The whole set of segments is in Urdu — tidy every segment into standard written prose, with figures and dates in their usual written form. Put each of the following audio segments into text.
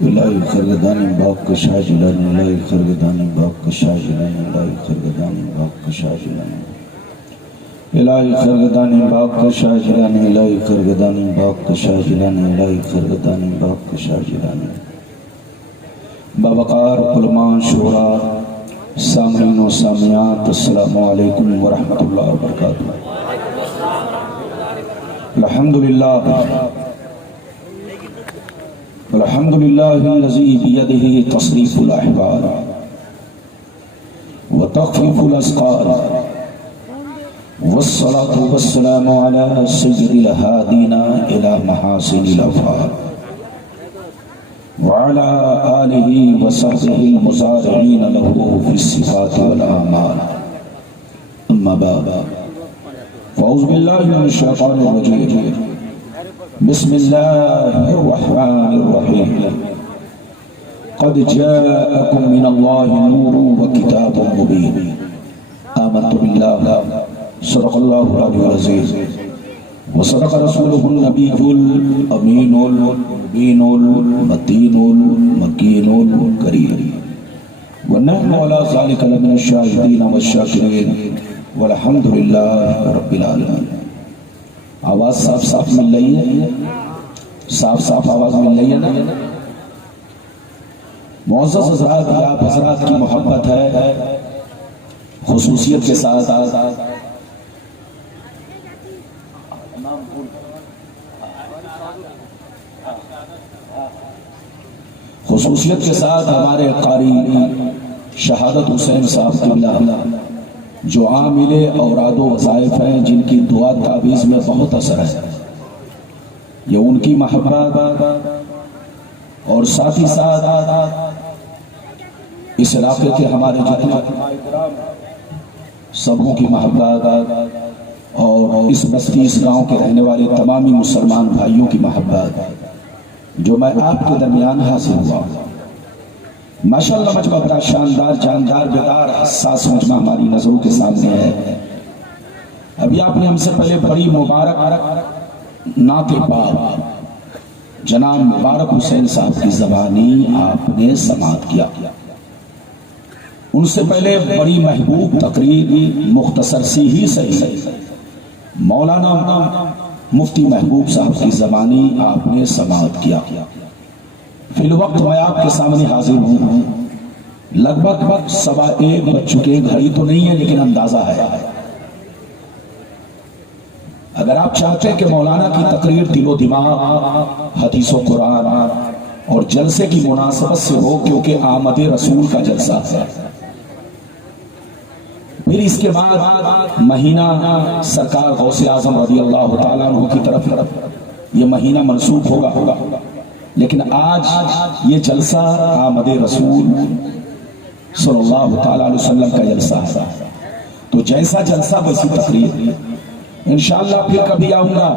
الہی خرگدانی باغ کا شاہ جلانی، الہی خرگدانی باغ کا شاہ جلانی، الہی خرگدانی باغ کا شاہ جلانی، الہی خرگدانی باغ کا شاہ جلانی، الہی خرگدانی باغ کا شاہ جلانی، الہی خرگدانی باغ کا شاہ جلانی۔ بابقار علماء شورا سامعین و سامعات، السلام علیکم ورحمۃ اللہ وبرکاتہ۔ الحمدللہ الحمدللہ الذی بیدہ تصریف الاحوال وتخفیف الاسقال والصلاة والسلام علی سید الہادین الی محاسن الافعال وعلى آلہ وصحبہ المزارعین لہ فی الصفات والاعمال، اما بعد فاعوذ باللہ من الشیطان الرجیم، بسم اللہ الرحمن الرحیم، قد جاءکم من اللہ نور وکتاب مبین، آمنت باللہ، صدق اللہ العلی العظیم، وصدق رسولہ النبی الامین المبین المتین المکین الکریم، ونحن علی ذلک لمن الشاہدین والشاکرین، والحمدللہ رب العالمین۔ آواز صاف صاف مل رہی ہے؟ صاف صاف آواز مل رہی ہے نا؟ معزز حضرات، آپ حضرات کی محبت ہے خصوصیت کے ساتھ خصوصیت کے ساتھ ہمارے قاری شہادت حسین صاحب قبلہ جو عامل اوراد و وظائف ہیں، جن کی دعا تعویذ میں بہت اثر ہے، یہ ان کی محبت اور ساتھ ہی ساتھ اس علاقے کے ہمارے جتنے سبوں کی محبت اور اس بستی اس گاؤں کے رہنے والے تمامی مسلمان بھائیوں کی محبت جو میں آپ کے درمیان حاصل ہوا۔ ماشاءاللہ مجمع بڑا شاندار، جاندار، بیدار، حساس مجمع ہماری نظروں کے سامنے ہے۔ ابھی آپ نے ہم سے پہلے بڑی مبارک نعت پاک جناب مبارک حسین صاحب کی زبانی آپ نے سماعت کیا۔ ان سے پہلے بڑی محبوب تقریر مختصر سی ہی صحیح مولانا مفتی محبوب صاحب کی زبانی آپ نے سماعت کیا۔ فی الوقت میں آپ کے سامنے حاضر ہوں، لگ بھگ 1:15 بج چکے، گھڑی تو نہیں ہے لیکن اندازہ ہے۔ اگر آپ چاہتے ہیں کہ مولانا کی تقریر دل و دماغ، حدیث و قرآن اور جلسے کی مناسبت سے ہو، کیونکہ آمد رسول کا جلسہ ہے، پھر اس کے بعد مہینہ سرکار غوث اعظم رضی اللہ تعالیٰ عنہ کی طرف یہ مہینہ منسوخ ہوگا، لیکن آج یہ جلسہ آمد رسول صلی اللہ تعالیٰ علیہ وسلم کا جلسہ ہے، تو جیسا جلسہ ویسی تقریر۔ انشاءاللہ پھر کبھی آؤں گا،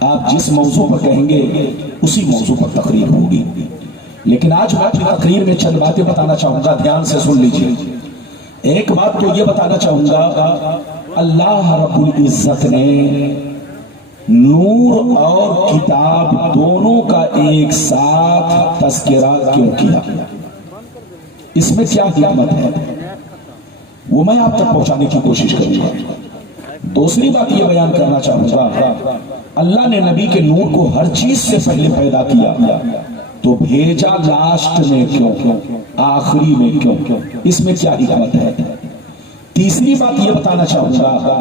آپ جس موضوع پر کہیں گے اسی موضوع پر تقریر ہوگی، لیکن آج میں اپنی تقریر میں چند باتیں بتانا چاہوں گا، دھیان سے سن لیجئے۔ ایک بات تو یہ بتانا چاہوں گا، اللہ رب العزت نے نور اور کتاب دونوں کا ایک ساتھ تذکرہ کیوں کیا، اس میں کیا حکمت ہے، وہ میں آپ تک پہنچانے کی کوشش کروں گا۔ دوسری بات یہ بیان کرنا چاہوں گا، اللہ نے نبی کے نور کو ہر چیز سے پہلے پیدا کیا، تو بھیجا لاسٹ میں کیوں، آخری میں کیوں، اس میں کیا حکمت ہے۔ تیسری بات یہ بتانا چاہوں گا،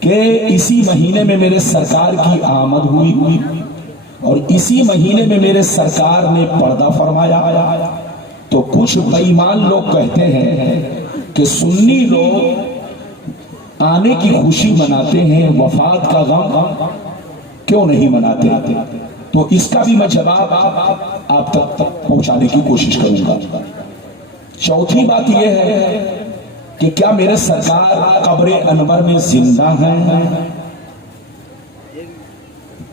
کہ اسی مہینے میں میرے سرکار کی آمد ہوئی اور اسی مہینے میں میرے سرکار نے پردہ فرمایا. تو کچھ بے ایمان لوگ کہتے ہیں کہ سنی لوگ آنے کی خوشی مناتے ہیں، وفات کا غم کیوں نہیں مناتے؟ تو اس کا بھی میں جواب آپ تک پہنچانے کی کوشش کروں گا. چوتھی بات یہ ہے کہ کیا میرے سرکار قبر انور میں زندہ ہیں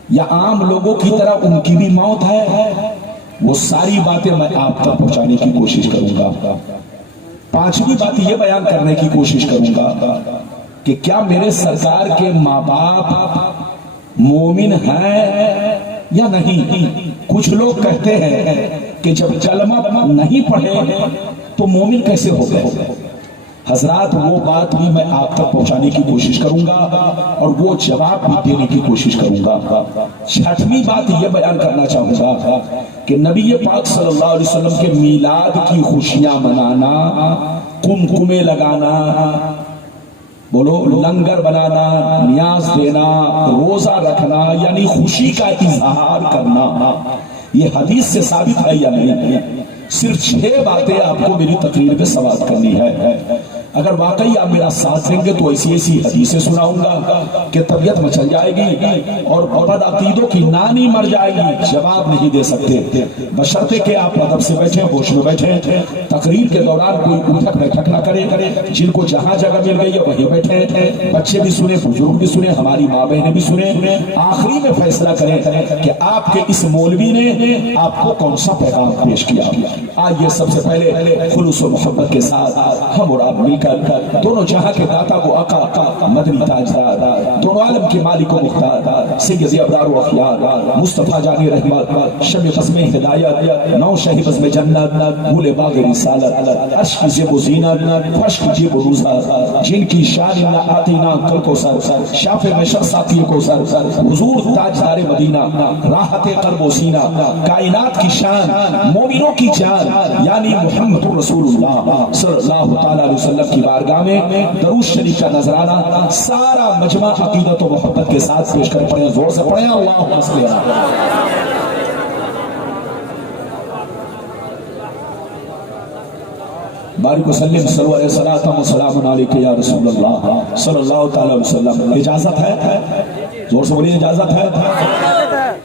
یا عام لوگوں کی طرح ان کی بھی موت ہے؟ وہ ساری باتیں میں آپ تک پہنچانے کی کوشش کروں گا. پانچویں بات یہ بیان کرنے کی کوشش کروں گا کہ کیا میرے سرکار کے ماں باپ مومن ہیں یا نہیں؟ کچھ لوگ کہتے ہیں کہ جب کلمہ نہیں پڑھے تو مومن کیسے ہو گئے؟ حضرات وہ بات بھی میں آپ تک پہنچانے کی کوشش کروں گا اور وہ جواب بھی دینے کی کوشش کروں گا. چھٹویں بات یہ بیان کرنا چاہوں گا کہ نبی پاک صلی اللہ علیہ وسلم کے میلاد کی خوشیاں منانا، قمقمے لگانا، بولو لنگر بنانا، نیاز دینا، روزہ رکھنا، یعنی خوشی کا اظہار کرنا، یہ حدیث سے ثابت ہے یا نہیں؟ صرف 6 باتیں آپ کو میری تقریر میں سماعت کرنی ہے. اگر واقعی آپ میرا ساتھ دیں گے تو ایسی ایسی حدیثیں سناؤں گا کہ طبیعت مچل جائے گی اور بد عقیدوں کی نانی مر جائے گی. جواب نہیں دے سکتے، بشرطے کہ آپ ادب سے بیٹھیں، ہوش میں بیٹھیں، تقریر کے دوران کوئی اٹھک بیٹھک نہ کرے. جن کو جہاں جگہ مل گئی ہے وہیں بیٹھیں، بچے بھی سنیں، بزرگ بھی سنیں، ہماری ماں بہنیں بھی سنیں. آخری میں فیصلہ کریں کہ آپ کے اس مولوی نے آپ کو کون سا پیغام پیش کیا. آئیے سب سے پہلے خلوص و محبت کے ساتھ ہم اور آپ مل کر دونوں جہاں کے داتا و آقا مدنی تاجدار، دونوں عالم کے مالک و مختار، سید ابرار و اخیار، مصطفیٰ جان رحمت، شمع بزم ہدایت، نو شہ بزم جنت، پھول باغ رسالت، عرش کی زیب و زینت، فرش کی جیب و روزہ، جن کی شان نہ آتی نہ کل کو سر، شاف مشر ساتھی کو سر، حضور تاجدار مدینہ، راحت قلب و سینہ، کائنات کی شان، مومنوں کی جان، یعنی محمد رسول اللہ صلی اللہ تعالیٰ علیہ وسلم کی بارگاہ میں درود شریف کا نذرانہ سارا مجمع عقیدت و محبت کے ساتھ پیش کر پڑھیں، زور سے پڑھیں اللہم صلی اللہ. بارک وسلم صلو علیہ الصلوۃ والسلام علیک یا رسول اللہ صلی اللہ تعالی علیہ وسلم. اجازت ہے؟ زور سے بولیے اجازت ہے.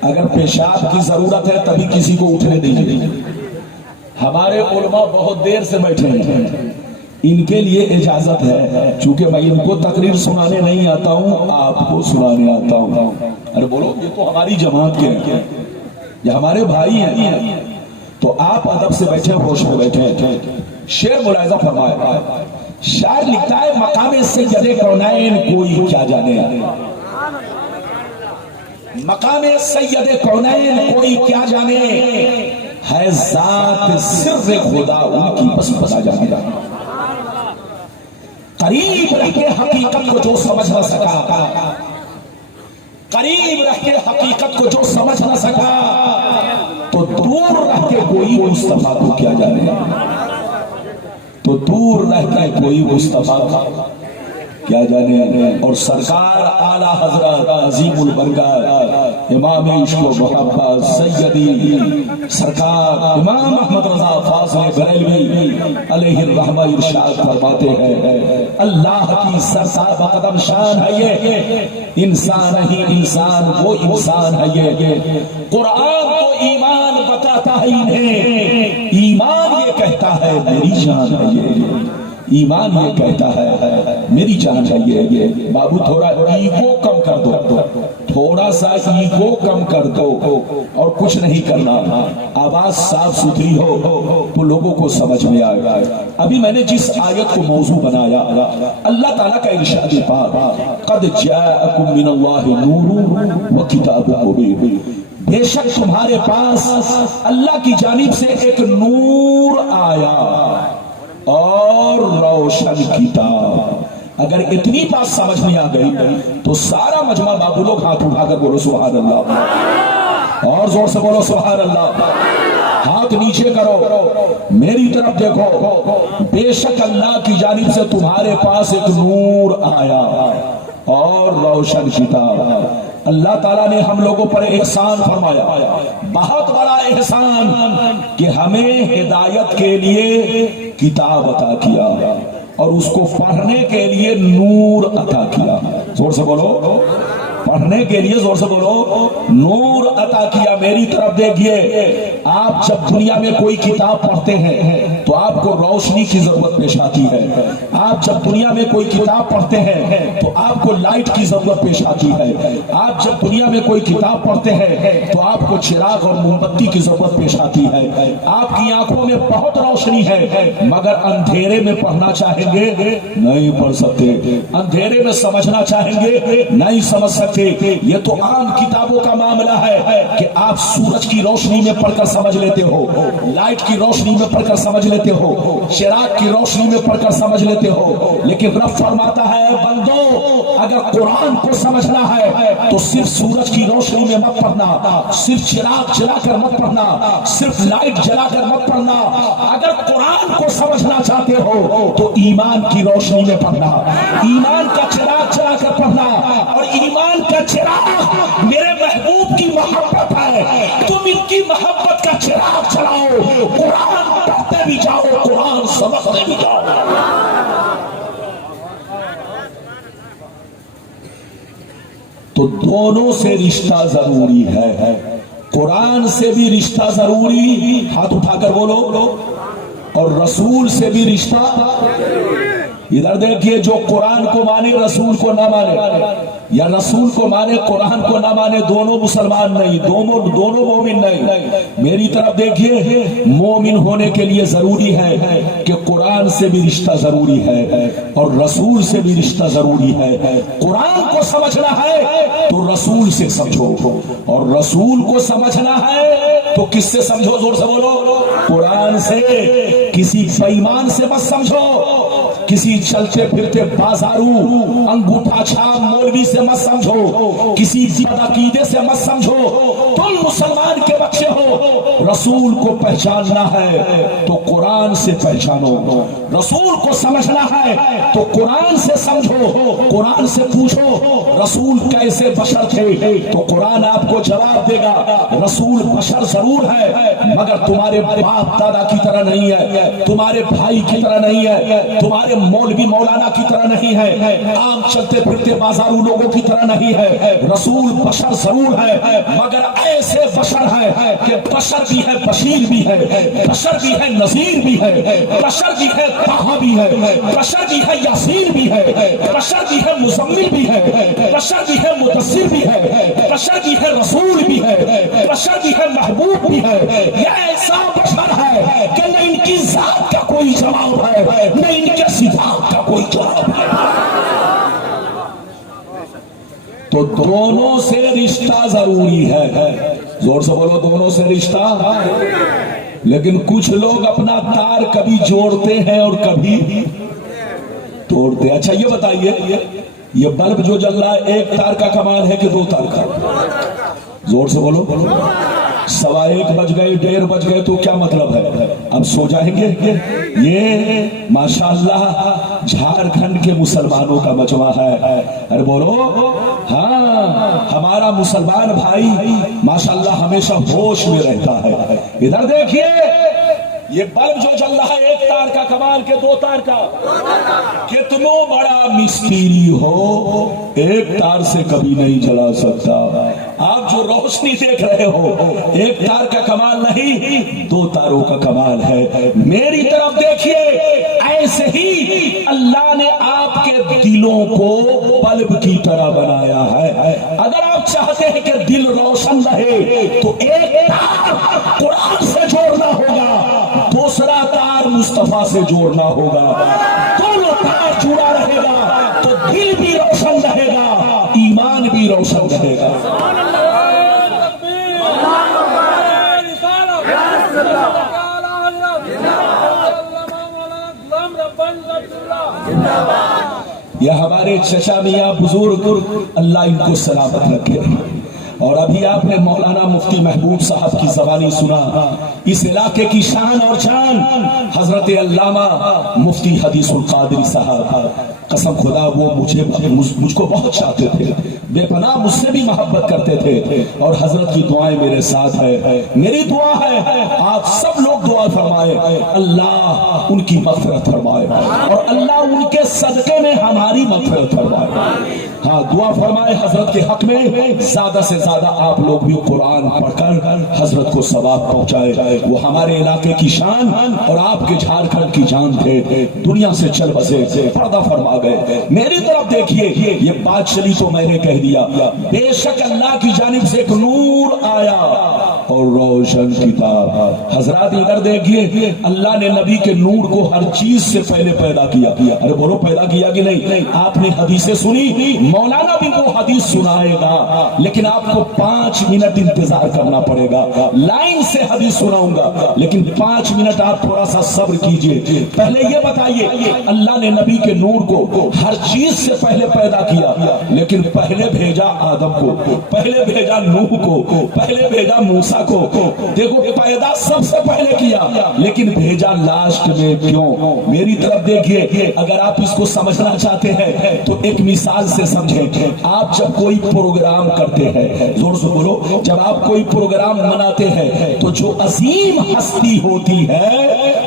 اگر پیشاب کی ضرورت ہے تبھی کسی کو اٹھنے دیجیے. ہمارے علماء بہت دیر سے بیٹھے ہیں، ان کے لیے اجازت ہے، چونکہ میں ان کو تقریر سنانے نہیں آتا ہوں، آپ کو سنانے آتا ہوں. ارے بولو، یہ تو ہماری جماعت کے ہیں، یہ ہمارے بھائی ہیں، تو آپ ادب سے بیٹھے، ہوش میں بیٹھے. شعر ملاحظہ فرمائے. شاعر لکھتا ہے مقام سید کونین کوئی کیا جانے، مقام سید کونین کوئی کیا جانے، ہے ذات سر خدا ان کی بس پتا جانے. قریب رہ کے حقیقت کو جو سمجھ نہ سکا، قریب رہ کے حقیقت کو جو سمجھ نہ سکا، تو دور رہ کے کوئی مصطفیٰ کو کیا جانے، تو دور رہ کے کوئی مصطفیٰ کیا جانے. اور سرکار اعلیٰ حضرت عظیم البرکات امام عشق و محبت سیدی سرکار امام احمد رضا فاضل بریلوی علیہ الرحمہ ارشاد فرماتے ہیں، اللہ کی سرسا بقدم شان ہے یہ، انسان نہیں انسان وہ انسان ہے یہ. قرآن تو ایمان بتاتا ہے انہیں، ایمان یہ کہتا ہے میری جان ہے یہ، ایمان یہ کہتا ہے میری جان ہے یہ. بابو تھوڑا ایگو کم کر دو، تھوڑا سا ایگو کم کر دو اور کچھ نہیں کرنا. آواز صاف ستھری ہو تو لوگوں کو سمجھ میں آئے گا. ابھی میں نے جس آیت کو موضوع بنایا، اللہ تعالیٰ کا ارشاد پاک، قد جاءکم من اللہ نور و کتاب مبین، بے شک تمہارے پاس اللہ کی جانب سے ایک نور آیا اور روشن کتاب. اگر اتنی بات سمجھ نہیں آ گئی تو سارا مجمع بابو لوگ ہاتھ اٹھا کر بولو سبحان اللہ، اور زور سے بولو سبحان اللہ. ہاتھ نیچے کرو، میری طرف دیکھو. بے شک اللہ کی جانب سے تمہارے پاس ایک نور آیا اور روشن کتاب. اللہ تعالیٰ نے ہم لوگوں پر احسان فرمایا, بہت بڑا احسان, کہ ہمیں ہدایت کے لیے کتاب عطا کیا اور اس کو پڑھنے کے لیے نور عطا کیا. زور سے بولو, پڑھنے کے لیے زور سے بولو, نور عطا کیا. میری طرف دیکھیے, آپ جب دنیا میں کوئی کتاب پڑھتے ہیں تو آپ کو روشنی کی ضرورت پیش آتی ہے. آپ جب دنیا میں کوئی کتاب پڑھتے ہیں تو آپ کو لائٹ کی ضرورت پیش آتی ہے. آپ جب دنیا میں کوئی کتاب پڑھتے ہیں تو آپ کو چراغ اور موم بتی کی ضرورت پیش آتی ہے. آپ کی آنکھوں میں بہت روشنی ہے, مگر اندھیرے میں پڑھنا چاہیں گے نہیں پڑھ سکتے, اندھیرے میں سمجھنا چاہیں گے نہیں سمجھ سکتے. یہ تو عام کتابوں کا معاملہ ہے کہ آپ سورج کی روشنی میں پڑھ کر سمجھ لیتے ہو, لائٹ کی روشنی میں پڑھ کر سمجھ لیتے ہو, چراغ کی روشنی میں پڑھ کر سمجھ لیتے ہو. لیکن رب فرماتا ہے بندو, اگر قرآن کو سمجھنا ہے تو صرف سورج کی روشنی میں مت پڑھنا, صرف چراغ جلا کر مت پڑھنا, صرف لائٹ جلا کر مت پڑھنا. اگر قرآن کو سمجھنا چاہتے ہو تو ایمان کی روشنی میں پڑھنا, ایمان کا چراغ جلا کر پڑھنا. اور ایمان کا چراغ میرے محبوب کی محبت ہے, تم ان کی محبت کا چراغ چلاؤ, قرآن پڑھتے بھی جاؤ, قرآن سمجھتے بھی جاؤ. تو دونوں سے رشتہ ضروری ہے, قرآن سے بھی رشتہ ضروری, ہاتھ اٹھا کر بولو, اور رسول سے بھی رشتہ. ادھر دیکھیے, جو قرآن کو مانے رسول کو نہ مانے, یا رسول کو مانے قرآن کو نہ مانے, دونوں مسلمان نہیں, دونوں مومن نہیں. میری طرف دیکھیے, مومن ہونے کے لیے ضروری ہے کہ قرآن سے بھی رشتہ ضروری ہے اور رسول سے بھی رشتہ ضروری ہے. قرآن کو سمجھنا ہے تو رسول سے سمجھو, اور رسول کو سمجھنا ہے تو کس سے سمجھو؟ زور سے بولو, قرآن سے. کسی بے ایمان سے مت سمجھو, کسی چلتے پھرتے بازارو انگوٹھا چھاپ مولوی سے مت سمجھو, کسی بدعقیدے سے مت سمجھو. تم مسلمان کے بچے ہو, رسول کو پہچاننا ہے تو قرآن سے پہچانو, رسول کو سمجھنا ہے تو قرآن سے سمجھو, قرآن سے پوچھو رسول کیسے بشر تھے تو قرآن آپ کو جواب دے گا. رسول بشر ضرور ہے مگر تمہارے باپ دادا کی طرح نہیں ہے, تمہارے بھائی کی طرح نہیں ہے, تمہارے مولوی مولانا کی طرح نہیں ہے, عام چلتے پھرتے بازارو لوگوں کی طرح نہیں ہے. رسول بشر ضرور ہے مگر ایسے بشر ہے کہ بشر بھی ہے, بشیر بھی ہے, بشر بھی ہے, نذیر بھی ہے, بشر بھی ہے, طٰہٰ بھی ہے, بشر بھی ہے, یاسین بھی ہے, بشر بھی ہے, مزمل بھی ہے, بشر بھی ہے, مدثر بھی ہے, بشر بھی ہے, رسول بھی ہے, بشر بھی ہے, محبوب بھی ہے. یہ ایسا بشر ہے کہ نہ ان کی ذات کا کوئی جواب ہے نہ ان کے صفات کا کوئی جواب ہے. تو دونوں سے رشتہ ضروری ہے. زور سے بولو, دونوں سے رشتہ. لیکن کچھ لوگ اپنا تار کبھی جوڑتے ہیں اور کبھی توڑتے. اچھا یہ بتائیے, یہ بلب جو جل رہا ہے ایک تار کا کمال ہے کہ دو تار کا؟ زور سے بولو. 1:15 بج گئے, 1:30 بج گئے تو کیا مطلب ہے, اب سو جائیں گے. یہ ماشاءاللہ جھارکھنڈ کے مسلمانوں کا مجمع ہے. ارے بولو, ہاں ہمارا مسلمان بھائی ماشاءاللہ ہمیشہ ہوش میں رہتا ہے. ادھر دیکھیے, یہ بلب جو جل رہا ہے ایک تار کا کمال کے دو تار کا؟ کتنوں بڑا مستری ہو ایک تار سے کبھی نہیں جلا سکتا. آپ جو روشنی دیکھ رہے ہو ایک تار کا کمال نہیں, 2 تاروں کا کمال ہے. میری طرف دیکھیے, ایسے ہی اللہ نے آپ کے دلوں کو بلب کی طرح بنایا ہے. اگر آپ چاہتے ہیں کہ دل روشن رہے تو ایک تار قرآن سے جوڑنا ہوگا, دوسرا تار مصطفیٰ سے جوڑنا ہوگا. دونوں تار جڑا رہے گا تو دل بھی روشن رہے گا, ایمان بھی روشن رہے گا. یہ ہمارے چچا میاں بزرگ, اللہ ان کو سلامت رکھے, اور ابھی آپ نے مولانا مفتی محبوب صاحب کی زبانی سنا، اس علاقے کی شان اور شان حضرت علامہ مفتی حدیث القادری صاحب، قسم خدا وہ مجھ کو بہت چاہتے تھے، بے پناہ مجھ سے بھی محبت کرتے تھے، اور حضرت کی دعائیں میرے ساتھ ہے، میری دعا ہے آپ سب لوگ دعا فرمائے اللہ ان کی مغفرت فرمائے اور اللہ ان کے صدقے میں ہماری مغفرت فرمائے۔ ہاں دعا فرمائے حضرت کے حق میں، زیادہ سے زیادہ آپ لوگ بھی قرآن پڑھ کر حضرت کو ثواب پہنچائے، وہ ہمارے علاقے کی شان اور آپ کے جھارکھنڈ کی جان تھے، دنیا سے چل بسے، پردہ فرما گئے۔ میری طرف دیکھیے، یہ بات چلی تو میں نے کہہ دیا، بے شک اللہ کی جانب سے ایک نور آیا اور روشن کتاب۔ حضرات ادھر دیکھیے، اللہ نے نبی کے نور کو ہر چیز سے پہلے پیدا کیا۔ ارے بولو پیدا کیا کہ نہیں؟ آپ نے حدیثیں سنی، مولانا بھی وہ حدیث سنائے گا، لیکن آپ کو 5 منٹ انتظار کرنا پڑے گا۔ لائن سے حدیث سناؤں گا، لیکن 5 منٹ آپ تھوڑا سا صبر کیجئے۔ پہلے یہ بتائیے، اللہ نے نبی کے نور کو ہر چیز سے پہلے پیدا کیا، لیکن پہلے بھیجا آدم کو، پہلے بھیجا نوح کو، پہلے بھیجا موسیٰ کو۔ دیکھو پیدا سب سے پہلے کیا، لیکن بھیجا لاسٹ میں کیوں؟ میری طرف دیکھیے، اگر آپ اس کو سمجھنا چاہتے ہیں تو ایک مثال سے سمجھیں۔ آپ جب کوئی پروگرام کرتے ہیں، زور سے بولو، جب آپ کوئی پروگرام مناتے ہیں تو جو عظیم ہستی ہوتی ہے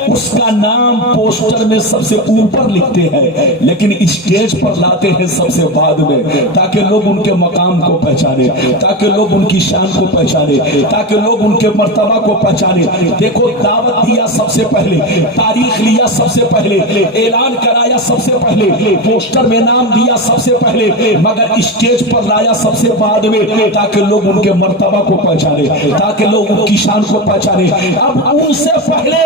اس کا نام پوسٹر میں سب سے اوپر لکھتے ہیں، لیکن اسٹیج پر لاتے ہیں سب سے بعد میں، تاکہ لوگ ان کے مقام کو پہچانے، تاکہ لوگ ان کی شان کو پہچانے، تاکہ لوگ ان کے مرتبہ کو پہچانے۔ دیکھو دعوت دیا سب سے پہلے، تاریخ لیا سب سے پہلے، اعلان کرایا سب سے پہلے، پوسٹر میں نام دیا سب سے پہلے، مگر اسٹیج پر لایا سب سے بعد میں، تاکہ لوگ ان کے مرتبہ کو پہچانے، تاکہ لوگ ان کی شان کو پہچانے۔ اب ان سے پہلے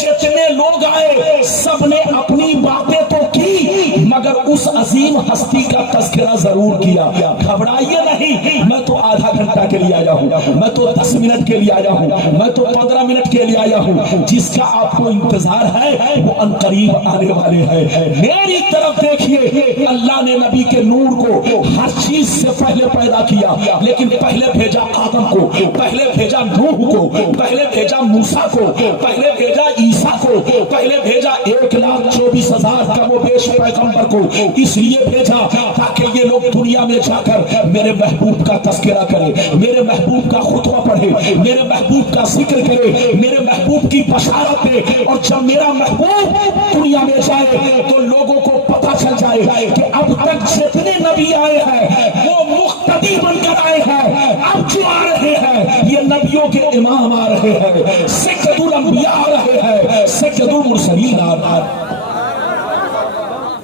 جتنے لوگ آئے سب نے اپنی باتیں تو کی، مگر اس عظیم ہستی کا تذکرہ ضرور کیا۔ گھبرائیے نہیں، میں تو آدھا گھنٹہ کے لیے آیا ہوں، میں تو 10 منٹ کے لیے آیا ہوں، میں تو 15 منٹ کے لیے آیا ہوں، جس کا آپ کو انتظار ہے وہ عنقریب آنے والے ہیں۔ میری طرف دیکھیے، اللہ نے نبی کے نور کو ہر چیز سے پہلے پیدا کیا، لیکن پہلے بھیجا آدم کو، پہلے بھیجا نوح کو، پہلے بھیجا موسیٰ کو، پہلے بھیجا عیسیٰ کو، پہلے بھیجا 1,24,000 کم و بیش پیغمبر کو۔ اس لیے بھیجا تاکہ یہ لوگ دنیا میں جا کر میرے محبوب کا تذکرہ کرے، میرے محبوب کا خطبہ پڑھے، میرے محبوب کا ذکر کرے، میرے محبوب کی بشارت دے، اور جب میرا محبوب دنیا میں جائے تو لوگوں کو پتہ چل جائے کہ اب تک جتنے نبی آئے ہیں وہ مقتدی بن کر آئے ہیں، اب جو آ رہے ہیں یہ نبیوں کے امام آ رہے ہیں، سید الانبیاء آ رہے ہیں، سید المرسلین آ رہے ہیں۔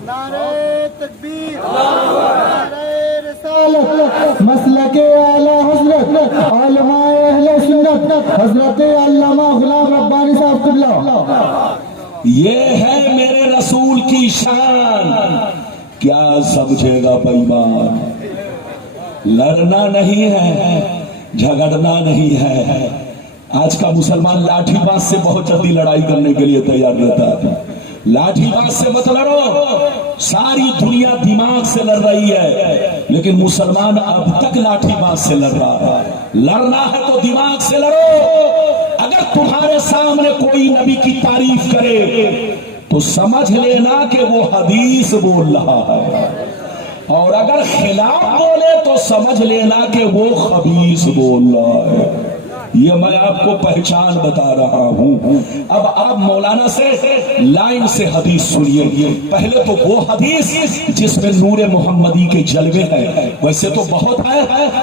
نعرہ تکبیر، نعرہ رسالت، مسلک اعلی حضرت علماء اہل سنت حضرت علامہ غلام ربانی صاحب قبلہ۔ یہ ہے میرے رسول کی شان، کیا سمجھے گا بے ایمان؟ لڑنا نہیں ہے، جھگڑنا نہیں ہے۔ آج کا مسلمان لاٹھی باز سے بہت جلدی لڑائی کرنے کے لیے تیار رہتا ہے۔ لاٹھی باز سے مت لڑو، ساری دنیا دماغ سے لڑ رہی ہے، لیکن مسلمان اب تک لاٹھی باز سے لڑ رہا ہے۔ لڑنا ہے تو دماغ سے لڑو۔ اگر تمہارے سامنے کوئی نبی کی تعریف کرے تو سمجھ لینا کہ وہ حدیث بول رہا ہے، اور اگر خلاف بولے تو سمجھ لینا کہ وہ خبیث بول رہا ہے۔ یہ میں آپ کو پہچان بتا رہا ہوں۔ اب آپ مولانا سے لائن سے حدیث سنیے۔ پہلے تو وہ حدیث جس میں نور محمدی کے جلوے ہیں، ویسے تو بہت ہے،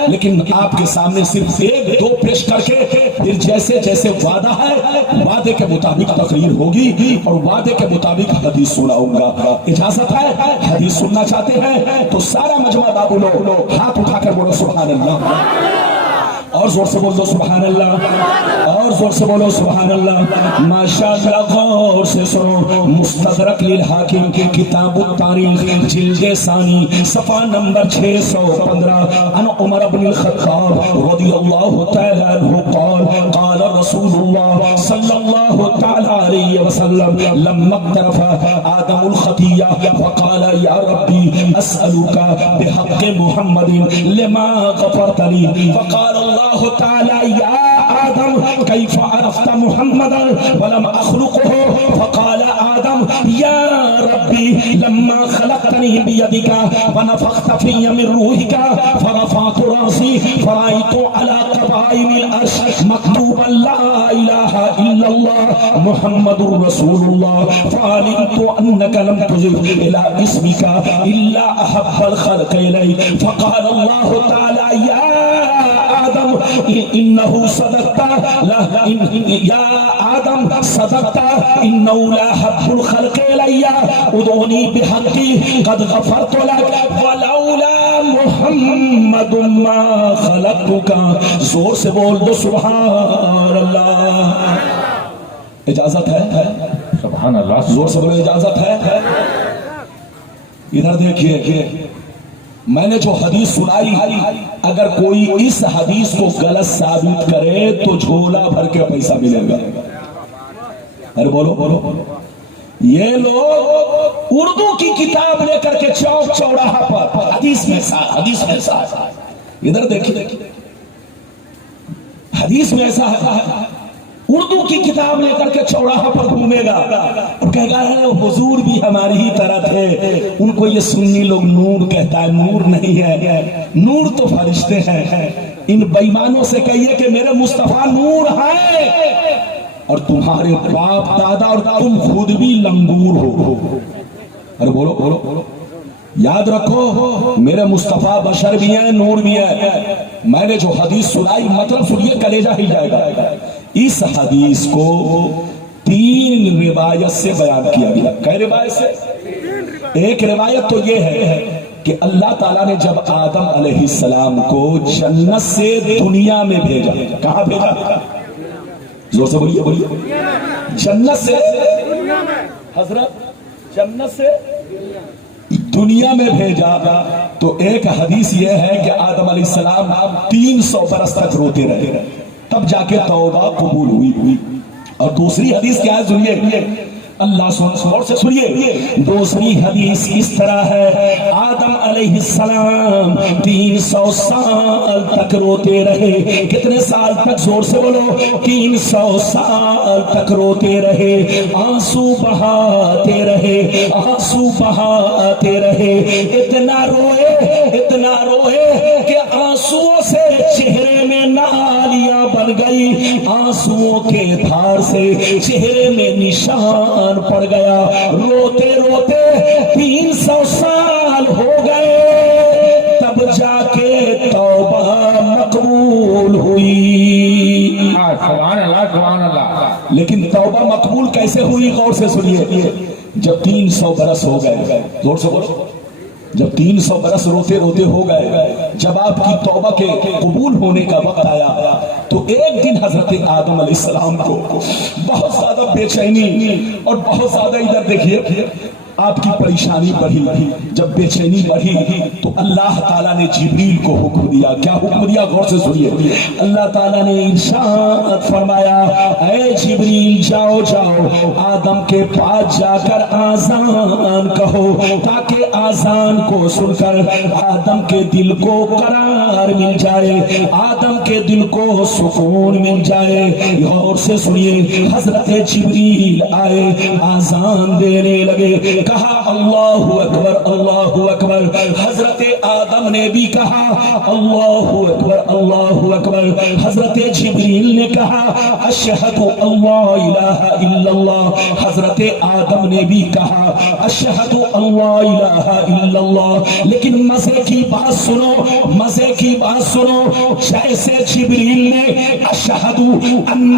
لیکن آپ کے سامنے صرف 1-2 پیش کر کے پھر جیسے جیسے وعدہ ہے وعدے کے مطابق تقریر ہوگی اور وعدے کے مطابق حدیث سناؤں گا۔ اجازت ہے؟ حدیث سننا چاہتے ہیں تو سارا مجمع بابو لو ہاتھ اٹھا کر بولو سبحان اللہ۔ اور زور سے بول دو سبحان اللہ، اور زور سے بولو سبحان اللہ۔ ماشاءاللہ غور سے سنو، مستدرک للحاکم کی کتاب التاریخ جلد ثانی صفحہ نمبر 615 عن عمر بن الخطاب رضی اللہ تعالی عنہ قال قال رسول اللہ صلی اللہ تعالی علیہ وسلم لما اقترف آدم الخطیہ فقال یا ربی اسألک بحق محمد لما غفرت لی فقال اللہ تعالی یا آدم کیف عرفت محمدا ولم اخلقه فقال آدم یا ربی لما خلقتنی بیدک ونفخت فی من روحک فرفعت رأسی فرأیت علی قبائم العرش مکتوبا لا الہ الا اللہ محمد رسول اللہ فعلمت انک لم تضف الى اسمک الا احب الخلق الیک فقال اللہ تعالی یا آدم انه صدقت یا آدم صدقت انه لا حب الخلق الی ادعونی بحقی قد غفرت لك ولولا محمد ما خلقتك۔ زور سے بول دو سبحان اللہ۔ اجازت ہے؟ سبحان اللہ، زور سے بولو اجازت ہے؟ ادھر دیکھیے، میں نے جو حدیث سنائی اگر کوئی اس حدیث کو غلط ثابت کرے تو جھولا بھر کے پیسہ ملے گا۔ ارے بولو بولو، یہ لوگ اردو کی کتاب لے کر کے چوک چوراہا پر حدیث میں ساتھ حدیث میں ساتھ، ادھر دیکھیے حدیث میں ایسا ہے، اردو کی کتاب لے کر کے چوراہا پر گھومے گا اور کہے گا حضور بھی ہماری ہی طرح تھے، ان کو یہ سنی لوگ نور کہتا ہے، نور نہیں ہے، نور تو فرشتے ہیں۔ ان بےایمانوں سے کہیے کہ میرے مصطفیٰ نور ہے اور تمہارے باپ دادا اور تم خود بھی لنگور ہو۔ ارے بولو بولو، یاد رکھو میرے مصطفیٰ بشر بھی ہیں، نور بھی ہے۔ میں نے جو حدیث سنائی مطلب سنیے، کلیجہ ہل جائے گا۔ اس حدیث کو 3 روایت سے بیان کیا گیا۔ کئی روایت سے؟ ایک روایت تو یہ ہے کہ اللہ تعالیٰ نے جب آدم علیہ السلام کو جنت سے دنیا میں بھیجا، کہاں بھیجا؟ زور سے بولیے بولیے، جنت سے حضرت جنت سے دنیا میں بھیجا تو ایک حدیث یہ ہے کہ آدم علیہ السلام 300 برس تک روتے رہے، تب جا کے توبہ قبول ہوئی۔ اور دوسری حدیث کیا ہے سنیے، اللہ سبحانہ سے سنیے، دوسری حدیث اس طرح ہے، آدم علیہ السلام 300 سال تک روتے رہے۔ کتنے سال تک؟ زور سے بولو، 300 سال تک روتے رہے، آنسو بہاتے رہے، آنسو بہاتے رہے، اتنا روئے کہ آنسوؤں سے چہرے میں نالیاں بن گئی، آنسوؤں کے دھار سے چہرے میں نشان پڑ گیا، روتے روتے 300 سال ہو گئے، تب جا کے توبہ مقبول ہوئی۔ سبحان اللہ سبحان اللہ۔ لیکن توبہ مقبول کیسے ہوئی؟ غور سے سنیے، جب 300 برس ہو گئے، زور سے بولو، جب 300 برس روتے روتے ہو گئے، جب آپ کی توبہ کے قبول ہونے کا وقت آیا تو ایک دن حضرت آدم علیہ السلام کو بہت زیادہ بے چینی اور بہت زیادہ ادھر دیکھیے آپ کی پریشانی بڑھی۔ جب بے چینی بڑھی تو اللہ تعالیٰ نے جبریل کو حکم دیا۔ کیا حکم دیا؟ غور سے سنیے، اللہ تعالیٰ نے ارشاد فرمایا، اے جبریل جاؤ آدم کے پاس جا کر آذان کہو تاکہ آذان کو سن کر آدم کے دل کو قرار مل جائے، آدم کے دل کو سکون مل جائے۔ غور سے سنیے، حضرت جبریل آئے، آذان دینے لگے، کہا اللہ اکبر اللہ اکبر، حضرت آدم نے بھی کہا اللہ اکبر اللہ اکبر، حضرت جبریل نے کہا اشہد اللہ الہ الا اللہ، حضرت آدم نے بھی کہا اشہد اللہ الہ الا اللہ۔ لیکن مزے کی بات سنو، مزے کی بات سنو، جیسے جبریل نے اشہد ان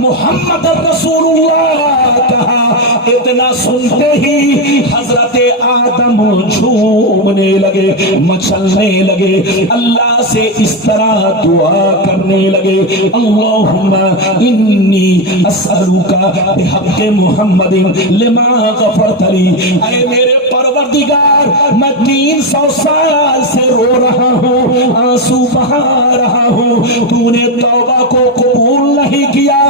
محمد رسول اللہ کہا، اتنا سنتے ہی حضرت آدم جھومنے لگے، مچلنے لگے، اللہ سے اس طرح دعا کرنے لگے، اللہم انی اسألوک بحق محمد لما غفرت لی، اے میرے پروردگار میں 300 سال سے رو رہا ہوں، آنسو بہا رہا ہوں، تو نے توبہ کو قبول نہیں کیا،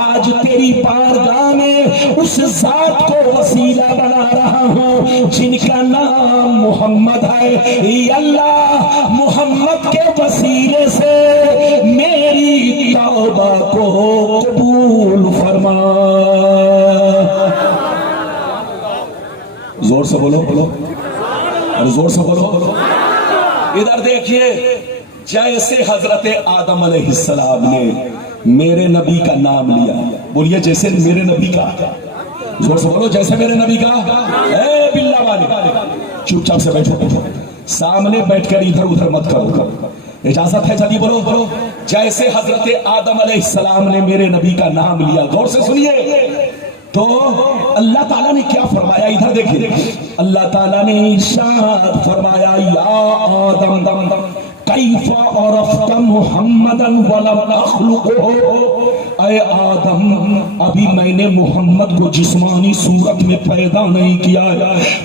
آج تیری بارگاہ میں اس ذات کو وسیلہ بنا رہا ہوں جن کا نام محمد ہے، یا اللہ محمد کے وسیلے سے میری توبہ کو قبول فرما۔ زور سے بولو، اور زور سے بولو۔ ادھر دیکھیے، جیسے حضرت آدم علیہ السلام نے میرے نبی کا نام لیا، بولیے جیسے میرے نبی کا، زور سے بولو، جیسے میرے نبی کا، اے باللہ والے چپ چاپ سے بیٹھو، سامنے بیٹھ کر ادھر ادھر مت کرو، اجازت ہے؟ جلدی بولو بولو، جیسے حضرت آدم علیہ السلام نے میرے نبی کا نام لیا، غور سے سنیے، تو اللہ تعالیٰ نے کیا فرمایا؟ ادھر دیکھیے، اللہ تعالیٰ نے ارشاد فرمایا، یا آدم کیف عرفت محمدا ولم اخلقہ، اے آدم ابھی میں نے محمد کو جسمانی صورت میں پیدا نہیں کیا،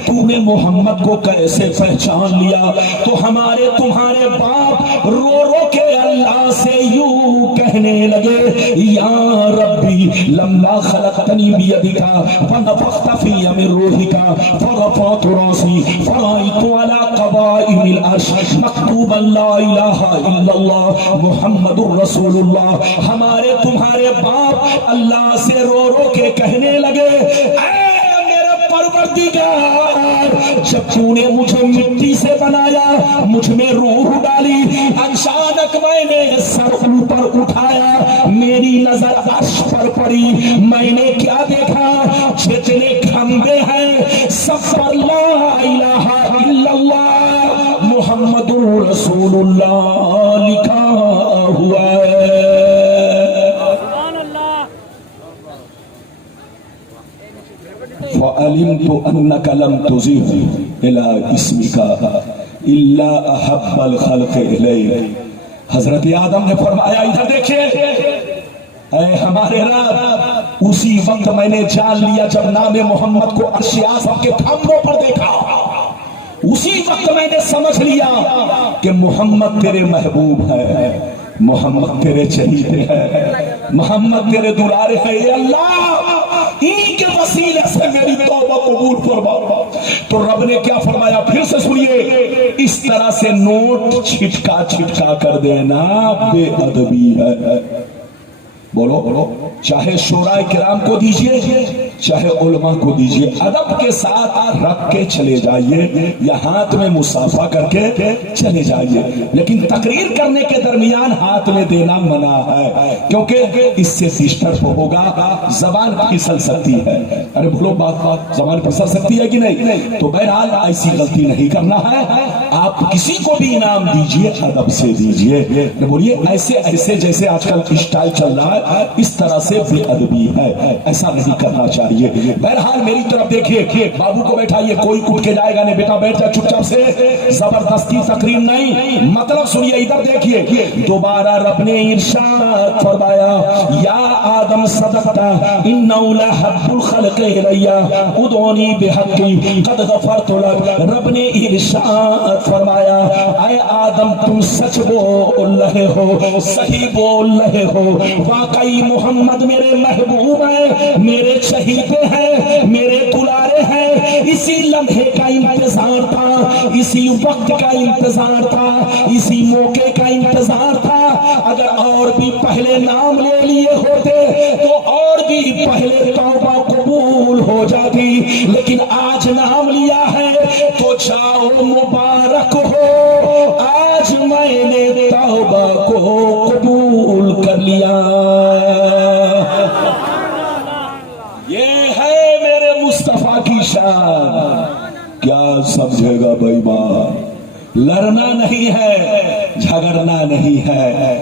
تو نے محمد کو کیسے پہچان لیا؟ تو ہمارے تمہارے باپ رو رو کے اللہ سے یوں کہنے لگے، یا ربی لما خلقتنی بیدک فنفخت فی من روحک فرفعت راسی فرأیت علی قوائم العرش مکتوبا لا الہ الا اللہ محمد الرسول اللہ۔ ہمارے تمہارے باپ اللہ سے رو رو کے کہنے لگے، اے میرے پروردگار جب تو نے مجھے مٹی سے بنایا، مجھ میں روح ڈالی، اچانک میں نے سر اوپر اٹھایا، میری نظر عرش پر پڑی، میں نے کیا دیکھا؟ جتنے کھمبے ہیں سب پر لا الہ الا اللہ محمد رسول اللہ لکھا ہوا ہے۔ فَعَلِمْتُ أَنَّكَ لَمْ تُزِغْ إِلَىٰ اسْمِكَ إِلَّا أَحَبَّ الْخَلْقِ إِلَيْكَ۔ حضرت آدم نے فرمایا، ادھر دیکھیں، اے ہمارے رب، اسی وقت میں نے جان لیا جب نام محمد کو عرش اعظم کے کھمبوں پر دیکھا، اسی وقت میں نے سمجھ لیا کہ محمد تیرے محبوب ہے، محمد تیرے چہیتے ہیں، محمد تیرے دلارے ہیں، اے اللہ ان کے وسیلے سے میری توبہ قبول فرما۔ تو رب نے کیا فرمایا؟ پھر سے سنیے، اس طرح سے نوٹ چھٹکا چھٹکا کر دینا بے ادبی ہے۔ بولو بولو، چاہے شورائے کرام کو دیجئے چاہے علماء کو دیجئے، ادب کے ساتھ رکھ کے چلے جائیے یا ہاتھ میں مصافحہ کر کے چلے جائیے، لیکن تقریر کرنے کے درمیان ہاتھ میں دینا منع ہے، کیونکہ اس سے ڈسٹرب ہوگا، زبان پھسل سکتی ہے۔ ارے بولو، بات زبان پھسل سکتی ہے کہ نہیں؟ تو بہرحال ایسی غلطی نہیں کرنا ہے، آپ کسی کو بھی انعام دیجئے ادب سے دیجئے، بولیے ایسے ایسے جیسے آج کل اسٹائل چل رہا ہے اس طرح سے بے ادبی ہے، ایسا نہیں کرنا چاہیے۔ بہرحال میری طرف دیکھیے، بابو کو بیٹھائیے، کوئی کٹ کے جائے گا نہیں، بیٹا بیٹھ جا چپ چاپ سے، زبردستی تقریر نہیں، مطلب سنیے، ادھر دیکھیے، دوبارہ رب نے ارشاد فرمایا، یا آدم صدقت انہ لحب الخلق الی ادعونی بحقی قد غفرت لک۔ رب نے ارشاد فرمایا، اے آدم تم سچ بول رہے ہو، صحیح بول رہے ہو، واقعی محمد میرے محبوب ہیں، میرے چہیتے ہیں، میرے دلارے ہیں، اسی لمحے کا انتظار تھا، اسی وقت کا انتظار تھا، اسی موقع کا انتظار تھا۔ اگر اور بھی پہلے نام لے لیے ہوتے تو اور بھی پہلے توبہ قبول ہو جاتی، لیکن آج نام لیا ہے تو جاؤ مبارک ہو، آج میں نے توبہ کو قبول کر لیا۔ یہ ہے میرے مصطفیٰ کی شان۔ کیا سمجھے گا بھائی؟ بات لڑنا نہیں ہے، جھگڑنا نہیں ہے،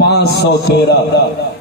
513,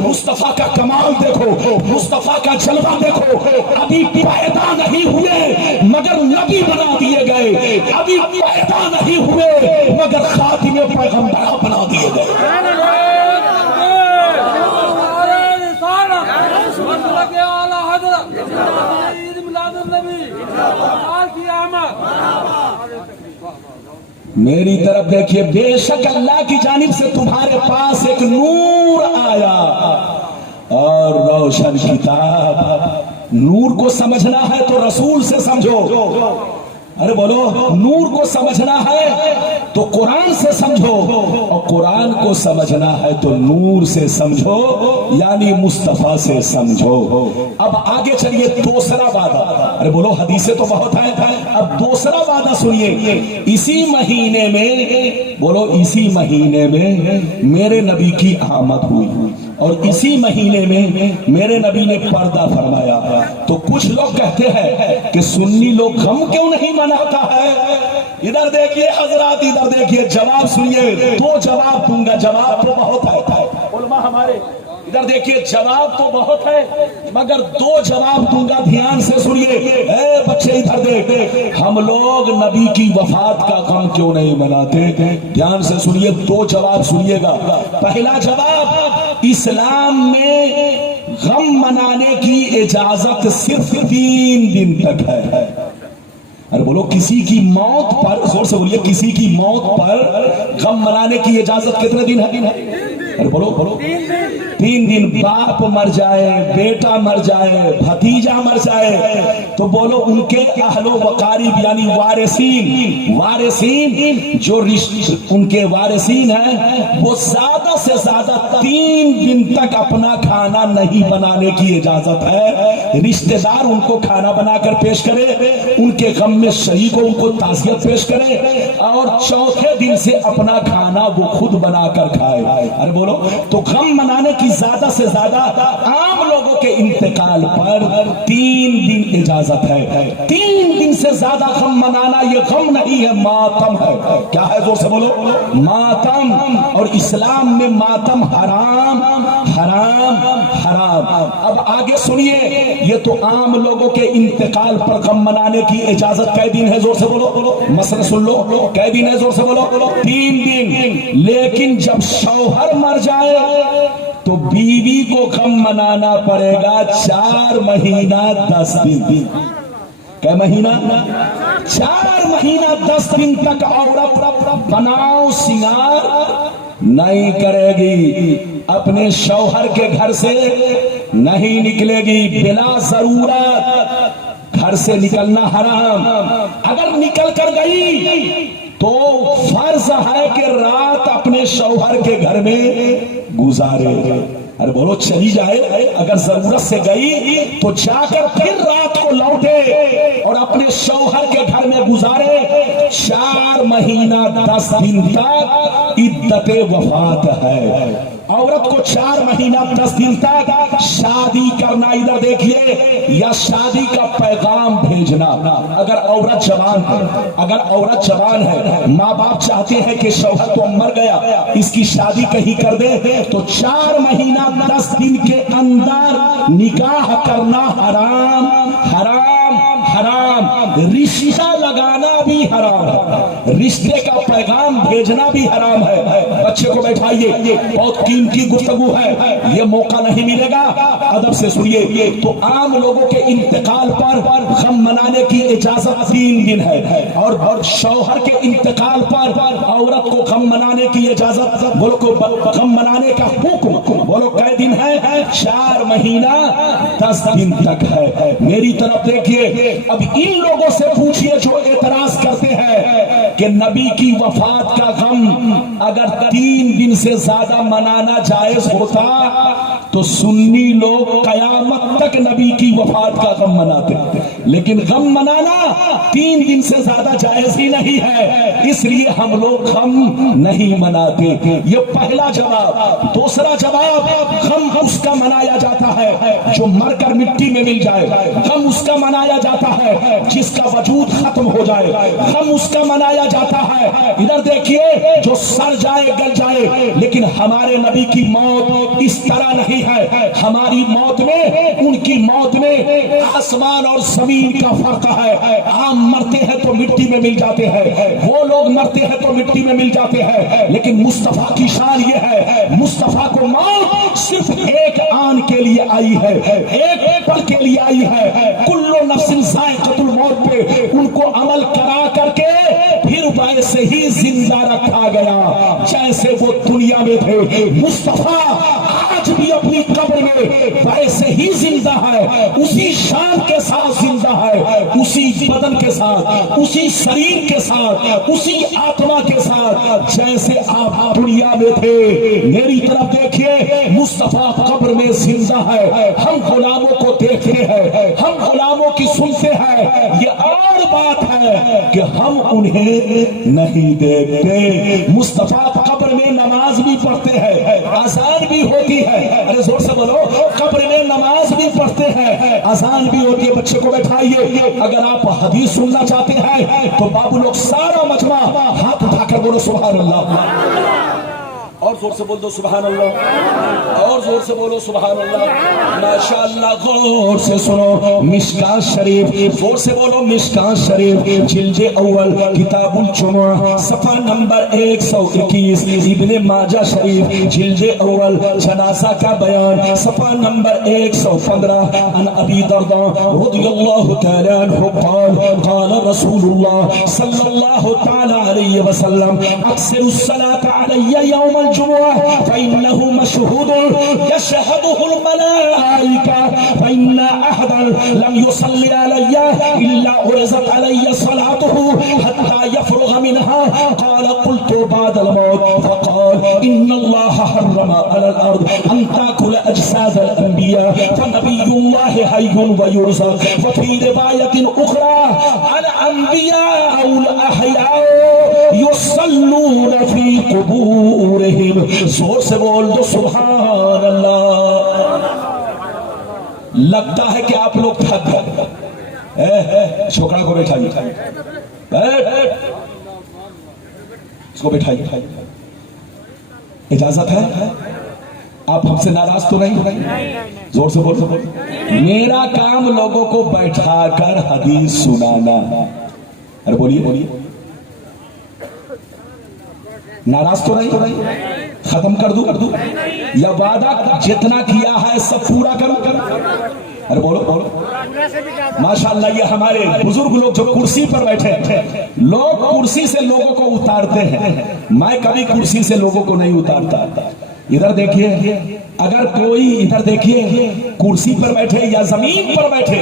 مصطفیٰ کا کمال دیکھو، مصطفیٰ کا جلوہ دیکھو، ابھی پیدا نہیں ہوئے مگر نبی بنا دیے گئے، ابھی پیدا نہیں ہوئے مگر خاتم پیغمبر بنا دیے گئے۔ میری طرف دیکھیے، بے شک اللہ کی جانب سے تمہارے پاس ایک نور آیا اور روشن کتاب۔ نور کو سمجھنا ہے تو رسول سے سمجھو، ارے بولو، نور کو سمجھنا ہے تو قرآن سے سمجھو، اور قرآن کو سمجھنا ہے تو نور سے سمجھو، یعنی مصطفیٰ سے سمجھو۔ اب آگے چلیے، دوسرا وعدہ، ارے بولو حدیثیں تو بہت ہیں، اب دوسرا وعدہ سنیے۔ اسی مہینے میں، بولو اسی مہینے میں میرے نبی کی آمد ہوئی، اور اسی مہینے میں میرے نبی نے پردہ فرمایا۔ تو کچھ لوگ کہتے ہیں کہ سنی لوگ غم کیوں نہیں مناتا ہے؟ ادھر دیکھیے حضرات، ادھر دیکھیے، جواب سنیے، دو جواب دوں گا، جواب تو بہت ہے علماء ہمارے، ادھر دیکھیے جواب تو بہت ہے مگر دو جواب دوں گا، دھیان سے سنیے۔ اے بچے ادھر دیکھ، ہم لوگ نبی کی وفات کا غم کیوں نہیں مناتے؟ دھیان سے سنیے، دو جواب سنیے گا۔ پہلا جواب، اسلام میں غم منانے کی اجازت صرف 3 دن تک ہے۔ ارے بولو، کسی کی موت پر، زور سے بولیے، کسی کی موت پر غم منانے کی اجازت کتنے دن ہے؟ ارے بولو بولو، 3 دن۔ باپ مر جائے، بیٹا مر جائے، بھتیجا مر جائے تو بولو ان کے اہل و اقارب یعنی وارثین جو ان کے وارثین ہیں وہ زیادہ سے زیادہ 3 دن تک اپنا کھانا نہیں بنانے کی اجازت ہے۔ رشتہ دار ان کو کھانا بنا کر پیش کرے، ان کے غم میں شریک ہو، ان کو تعزیت پیش کرے، اور چوتھے دن سے اپنا کھانا وہ خود بنا کر کھائے۔ ارے بولو، تو غم منانے کی زیادہ سے زیادہ عام لوگوں کے انتقال پر 3 دن اجازت ہے۔ 3 دن سے زیادہ غم منانا یہ غم نہیں ہے، ماتم ہے۔ کیا ہے؟ زور سے بولو، ماتم۔ اور اسلام میں ماتم حرام حرام حرام۔ اب آگے سنیے، یہ تو عام لوگوں کے انتقال پر غم منانے کی اجازت کئی دن ہے؟ زور سے بولو، مسئلہ سن لو، کئی دن ہے؟ زور سے بولو، 3 دن۔ لیکن جب شوہر مر جائے تو بیوی کو غم منانا پڑے گا 4 مہینہ 10 دن۔ کیا مہینہ؟ 4 مہینہ 10 دن تک عورت بناؤ سنگار نہیں کرے گی، اپنے شوہر کے گھر سے نہیں نکلے گی، بلا ضرورت گھر سے نکلنا حرام۔ اگر نکل کر گئی تو فرض ہے کہ رات اپنے شوہر کے گھر میں گزارے۔ ارے بولو، چلی جائے، اگر ضرورت سے گئی تو جا کر پھر رات کو لوٹے اور اپنے شوہر کے گھر میں گزارے۔ 4 مہینہ 10 دن تک عدت وفات ہے۔ عورت کو 4 مہینہ 10 دن تک شادی کرنا، ادھر دیکھیے، یا شادی کا پیغام بھیجنا۔ اگر عورت جوان ہے، ماں باپ چاہتے ہیں کہ شوہر تو مر گیا، اس کی شادی کہیں کر دے، تو 4 مہینہ 10 دن کے اندر نکاح کرنا حرام حرام حرام۔ رشتہ لگانا بھی حرام ہے، رشتے کا پیغام بھیجنا بھی حرام ہے۔ بچے کو بیٹھائیے، بہت قیمتی گفتگو ہے، یہ موقع نہیں ملے گا، ادب سے سنیے۔ تو عام لوگوں کے انتقال پر غم منانے کی اجازت 3 دن ہے، اور شوہر کے انتقال پر عورت کو غم منانے کی اجازت، بولو کو غم منانے کا حکم، بولو کئے دن ہے؟ 4 مہینہ 10 دن تک ہے۔ میری طرف دیکھیے، اب ان لوگوں سے پوچھئے جو اعتراض کرتے ہیں کہ نبی کی وفات کا غم اگر 3 دن سے زیادہ منانا جائز ہوتا تو سنی لوگ قیامت تک نبی کی وفات کا غم مناتے، لیکن غم منانا 3 دن سے زیادہ جائز ہی نہیں ہے، اس لیے ہم لوگ غم نہیں مناتے۔ یہ پہلا جواب۔ دوسرا جواب، غم اس کا منایا جاتا ہے جو مر کر مٹی میں مل جائے، غم اس کا منایا جاتا ہے جس کا وجود ختم ہو جائے، غم اس کا منایا جاتا ہے، ادھر دیکھیے، جو سر جائے گل جائے۔ لیکن ہمارے نبی کی موت اس طرح نہیں ہے، ہماری موت میں ان کی موت میں آسمان اور زمین کا فرق ہے۔ عام مرتے ہیں تو مٹی میں مل جاتے ہیں، وہ لوگ مرتے ہیں تو مٹی میں مل جاتے ہیں، لیکن مصطفیٰ کی شان یہ ہے، مصطفیٰ کو موت صرف ایک آن کے لیے آئی ہے، ایک پل کے لیے آئی ہے۔ کل نفس ذائقۃ الموت پہ ان کو عمل کرا کر کے پھر ویسے ہی زندہ رکھا گیا جیسے وہ دنیا میں تھے۔ مصطفیٰ آج بھی اپنی قبر میں ویسے ہی زندہ ہے، اسی شان کے ساتھ زندہ ہے، اسی بدن کے ساتھ، اسی شریر کے ساتھ، اسی آتما کے ساتھ جیسے آپ دنیا میں تھے۔ میری طرف دیکھیے، مصطفیٰ قبر میں زندہ ہے، ہم غلاموں کو دیکھتے ہیں، ہم غلاموں کی سنتے ہیں، یہ اور بات ہے کہ ہم انہیں نہیں دیکھتے۔ مصطفیٰ قبر میں نماز بھی پڑھتے ہیں، اذان بھی ہوتی ہے، ارے زور سے بولو، قبر میں نماز بھی پڑھتے ہیں، اذان بھی ہوتی ہے۔ بچے کو بیٹھائیے، اگر آپ حدیث سننا چاہتے ہیں تو بابو لوگ سارا مجمع ہاتھ اٹھا کر بولو سبحان اللہ، اور زور سے بول دو سبحان اللہ، اور زور سے بولو سبحان اللہ۔ ماشاءاللہ، غور سے سنو، مشکاۃ شریف، زور سے بولو مشکاۃ شریف، جلد اول، کتاب الجمعہ، صفحہ نمبر 121، ابن ماجہ شریف، جلد اول، جنازہ کا بیان، صفحہ نمبر 115، عن ابی درداء رضی اللہ تعالی عنہ قال قال رسول اللہ صلی اللہ تعالی علیہ وسلم اکثر الصلاة علی یوم الجمعة فإنه مشهود يشهده الملائكة فإن أحدا لم يصلي علي إلا عرضت علي صلاته حتى يفرغ منها قال قلت بعد الموت فقال إن الله حرم على الأرض أن تأكل أجساد الأنبياء فنبي الله حي ويرزق وفي رواية أخرى الأنبياء أو الأحياء يصلون في قبورهم۔ زور سے بول دو سبحان اللہ۔ لگتا ہے کہ آپ لوگ تھک گئے، چھوکرا کو بیٹھائیے، اس کو بیٹھائیے، اجازت ہے؟ آپ ہم سے ناراض تو نہیں؟ زور سے بول۔ میرا کام لوگوں کو بیٹھا کر حدیث سنانا۔ ارے بولیے، ناراض تو نہیں؟ ختم کر دوں یا وعدہ جتنا کیا ہے سب پورا کروں؟ ارے بولو۔ ماشاءاللہ، یہ ہمارے بزرگ لوگ جو کرسی پر بیٹھے ہیں، لوگ کرسی سے لوگوں کو اتارتے ہیں، میں کبھی کرسی سے لوگوں کو نہیں اتارتا۔ ادھر دیکھیے، اگر کوئی ادھر دیکھیے کرسی پر بیٹھے یا زمین پر بیٹھے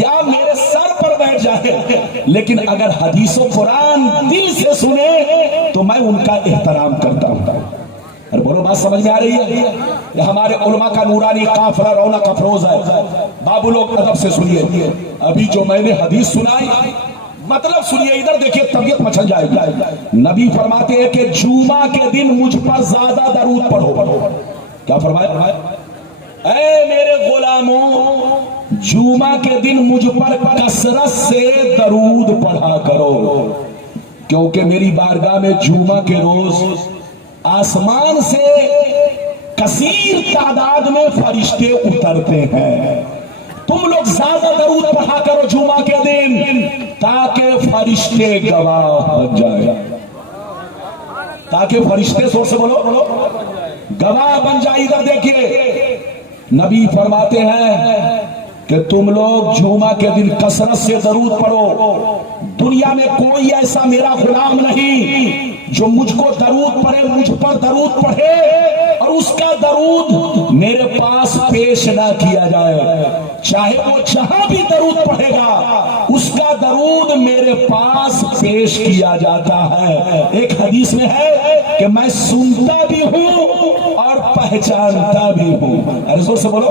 یا میرے سر پر بیٹھ جائے، لیکن اگر حدیث و قرآن دل سے سنے تو میں ان کا احترام کرتا ہوں۔ اور بولو، بات سمجھ میں آ رہی ہے؟ یہ ہمارے علماء کا نورانی قافلہ رونق افروز ہے۔ بابو لوگ ادب سے سنیے، ابھی جو میں نے حدیث سنائی مطلب سنیے، ادھر دیکھیے، طبیعت مچل جائے گی۔ نبی فرماتے ہیں کہ جمعہ کے دن مجھ پر زیادہ درود پڑھو۔ کیا فرمایا؟ اے میرے غلاموں، جمعہ کے دن مجھ پر کثرت سے درود پڑھا کرو، کیونکہ میری بارگاہ میں جمعہ کے روز آسمان سے کثیر تعداد میں فرشتے اترتے ہیں۔ تم لوگ زیادہ درود پڑھا کرو جمعہ کے دن، تاکہ فرشتے گواہ بن جائے، تاکہ فرشتے، زور سے بولو، گواہ بن جائے۔ ادھر دیکھیے، نبی فرماتے ہیں کہ تم لوگ جمعہ کے دن کثرت سے درود پڑھو۔ دنیا میں کوئی ایسا میرا غلام نہیں جو مجھ کو درود پڑھے، مجھ پر درود پڑھے اور اس کا درود میرے پاس پیش نہ کیا جائے۔ چاہے وہ جہاں بھی درود پڑھے گا، اس کا درود میرے پاس پیش کیا جاتا ہے۔ ایک حدیث میں ہے کہ میں سنتا بھی ہوں اور پہچانتا بھی ہوں۔ ارے زور سے بولو،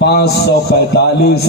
545,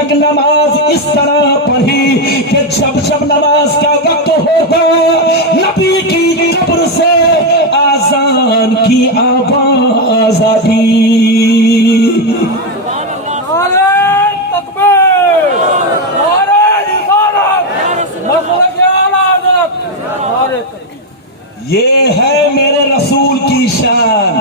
تک نماز اس طرح پڑھی کہ جب جب نماز کا وقت ہوتا نبی کی قبر سے آذان کی آواز آتی. نعرہ تکبیر، نعرہ رسالت، مسلک اعلیٰ حضرت، نعرہ تکبیر. یہ ہے میرے رسول کی شان.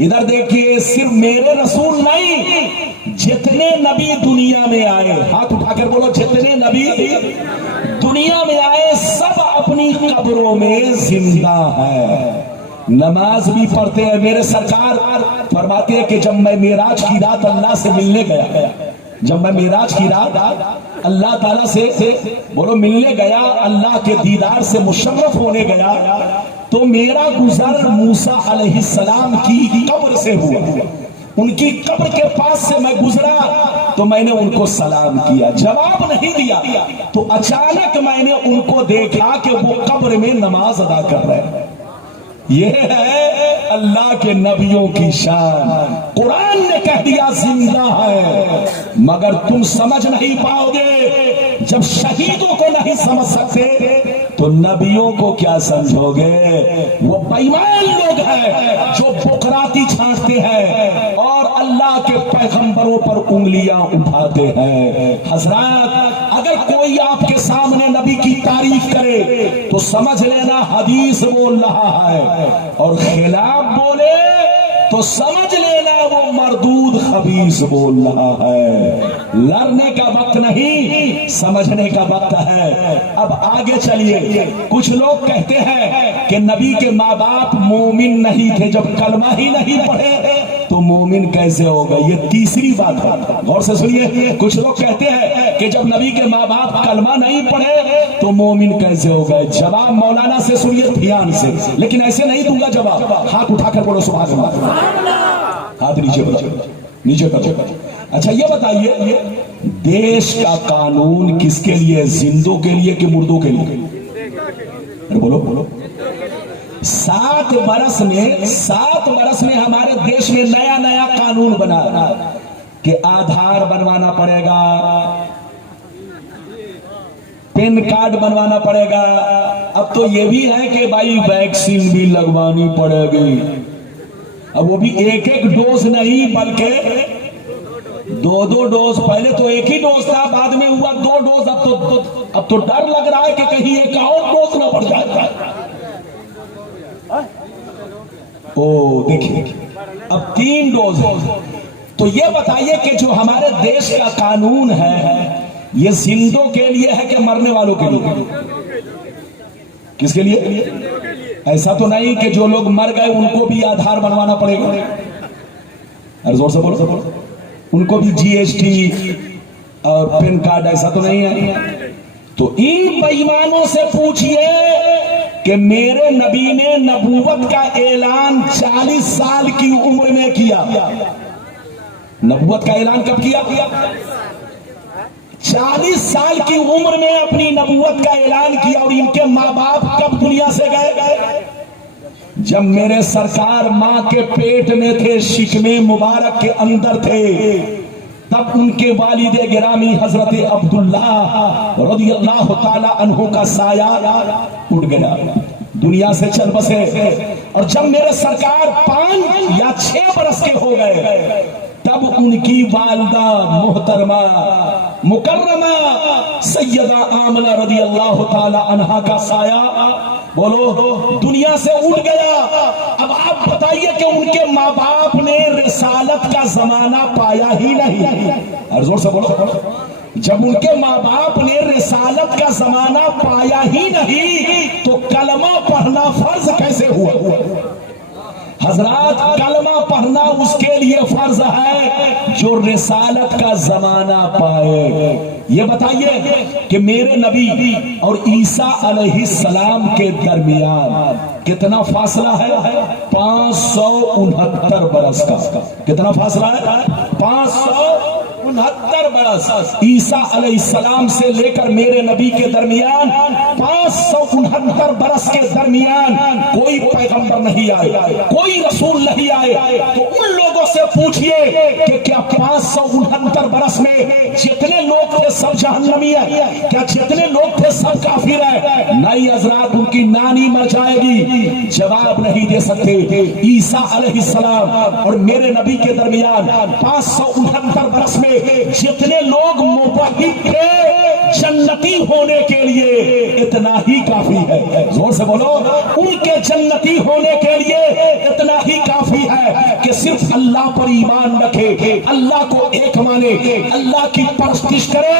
ادھر دیکھیے، صرف میرے رسول نہیں، جتنے نبی دنیا میں آئے، ہاتھ اٹھا کر بولو، جتنے نبی دنیا میں آئے سب اپنی قبروں میں زندہ ہے، نماز بھی پڑھتے ہیں. میرے سرکار فرماتے ہیں کہ جب میں معراج کی رات اللہ سے ملنے گیا، جب میں معراج کی رات اللہ تعالیٰ سے بولو ملنے گیا، اللہ کے دیدار سے مشرف ہونے گیا، تو میرا گزر موسیٰ علیہ السلام کی قبر سے ہوا. ان کی قبر کے پاس سے میں گزرا تو میں نے ان کو سلام کیا، جواب نہیں دیا. تو اچانک میں نے ان کو دیکھا کہ وہ قبر میں نماز ادا کر رہے ہیں. یہ ہے اللہ کے نبیوں کی شان. قرآن نے کہہ دیا زندہ ہے، مگر تم سمجھ نہیں پاؤ گے. جب شہیدوں کو نہیں سمجھ سکتے تو نبیوں کو کیا سمجھو گے؟ وہ بے ایمان لوگ ہیں جو بکراتی چھانٹتے ہیں اور اللہ کے پیغمبروں پر انگلیاں اٹھاتے ہیں. حضرات، اگر کوئی آپ کے سامنے نبی کی تعریف کرے تو سمجھ لینا حدیث بول رہا ہے، اور خلاف بولے تو سمجھ لینا وہ مردود خبیث بول رہا ہے. لڑنے کا وقت نہیں، سمجھنے کا وقت ہے. اب آگے چلیے. کچھ لوگ کہتے ہیں کہ نبی کے ماں باپ مومن نہیں تھے، جب کلمہ ہی نہیں پڑھے تو مومن کیسے ہو گئے؟ یہ تیسری بات ہے، غور سے سنیے. کچھ لوگ کہتے ہیں کہ جب نبی کے ماں باپ کلمہ نہیں پڑھے تو مومن کیسے ہو گئے؟ جواب مولانا سے سنیے دھیان سے، لیکن ایسے نہیں دوں گا جواب. ہاتھ اٹھا کر بولو سبحان اللہ. ہاتھ نیچے نیچے کرو. اچھا یہ بتائیے، دیش کا قانون کس کے لیے؟ زندوں کے لیے کہ مردوں کے لیے؟ بولو بولو. 7 برس میں ہمارے دیش میں نیا نیا قانون بنا کہ آدھار بنوانا پڑے گا، پین کارڈ بنوانا پڑے گا. اب تو یہ بھی ہے کہ بھائی ویکسین بھی لگوانی پڑے گی. اب وہ بھی ایک ڈوز نہیں بلکہ 2 ڈوز. پہلے تو ایک ہی ڈوز تھا، بعد میں ہوا 2 ڈوز. اب تو ڈر لگ رہا ہے کہ کہیں ایک اور ڈوز نہ پڑ جائے. دیکھیے اب 3 ڈوز ہے. تو یہ بتائیے کہ جو ہمارے دیش کا قانون ہے یہ زندوں کے لیے ہے کہ مرنے والوں کے لیے؟ کس کے لیے؟ ایسا تو نہیں کہ جو لوگ مر گئے ان کو بھی آدھار بنوانا پڑے گا. ارے زور سے بولو، ان کو بھی GST اور پین کارڈ، ایسا تو نہیں ہے. تو ان بے ایمانوں سے پوچھئے کہ میرے نبی نے نبوت کا اعلان 40 سال کی عمر میں کیا. نبوت کا اعلان کب کیا؟ 40 سال کی عمر میں اپنی نبوت کا اعلان کیا. اور ان کے ماں باپ کب دنیا سے گئے؟ جب میرے سرکار ماں کے پیٹ میں تھے، شکم مبارک کے اندر تھے، تب ان کے والد گرامی حضرت عبداللہ رضی اللہ تعالی عنہ کا سایہ اٹھ گیا، دنیا سے چل بسے. اور جب میرے سرکار 5 یا 6 برس کے ہو گئے تب ان کی والدہ محترمہ مکرمہ سیدہ آمنہ رضی اللہ تعالی عنہا کا سایہ بولو دنیا سے اٹھ گیا. اب آپ بتائیے کہ ان کے ماں باپ نے رسالت کا زمانہ پایا ہی نہیں. اور زور سے بولو، جب ان کے ماں باپ نے رسالت کا زمانہ پایا ہی نہیں تو کلمہ پڑھنا فرض کیسے ہوا؟ حضرات کلمہ پڑھنا اس کے لیے فرض ہے جو رسالت کا زمانہ پائے. یہ بتائیے کہ میرے نبی اور عیسیٰ علیہ السلام کے درمیان کتنا فاصلہ ہے؟ 569 برس کا. کتنا فاصلہ ہے؟ 569 برس. عیسیٰ علیہ السلام سے لے کر میرے نبی کے درمیان 569 برس کے درمیان کوئی پیغمبر نہیں آئے، کوئی رسول نہیں آئے. تو ان لوگوں سے پوچھئے کہ کیا 569 برس میں جتنے لوگ تھے سب جہنمی ہیں؟ کیا جتنے لوگ تھے سب کافر ہیں؟ نہیں حضرات، ان کی نانی مر جائے گی، جواب نہیں دے سکتے۔ عیسیٰ علیہ السلام اور میرے نبی کے درمیان 569 برس میں جتنے لوگ موحد تھے جنتی ہونے کے لیے اتنا ہی کافی ہے۔ زور سے بولو، ان کے جنتی ہونے کے لیے اتنا ہی کافی ہے کہ صرف اللہ پر ایمان رکھے، اللہ کو ایک مانے، اللہ کی پرستش کرے،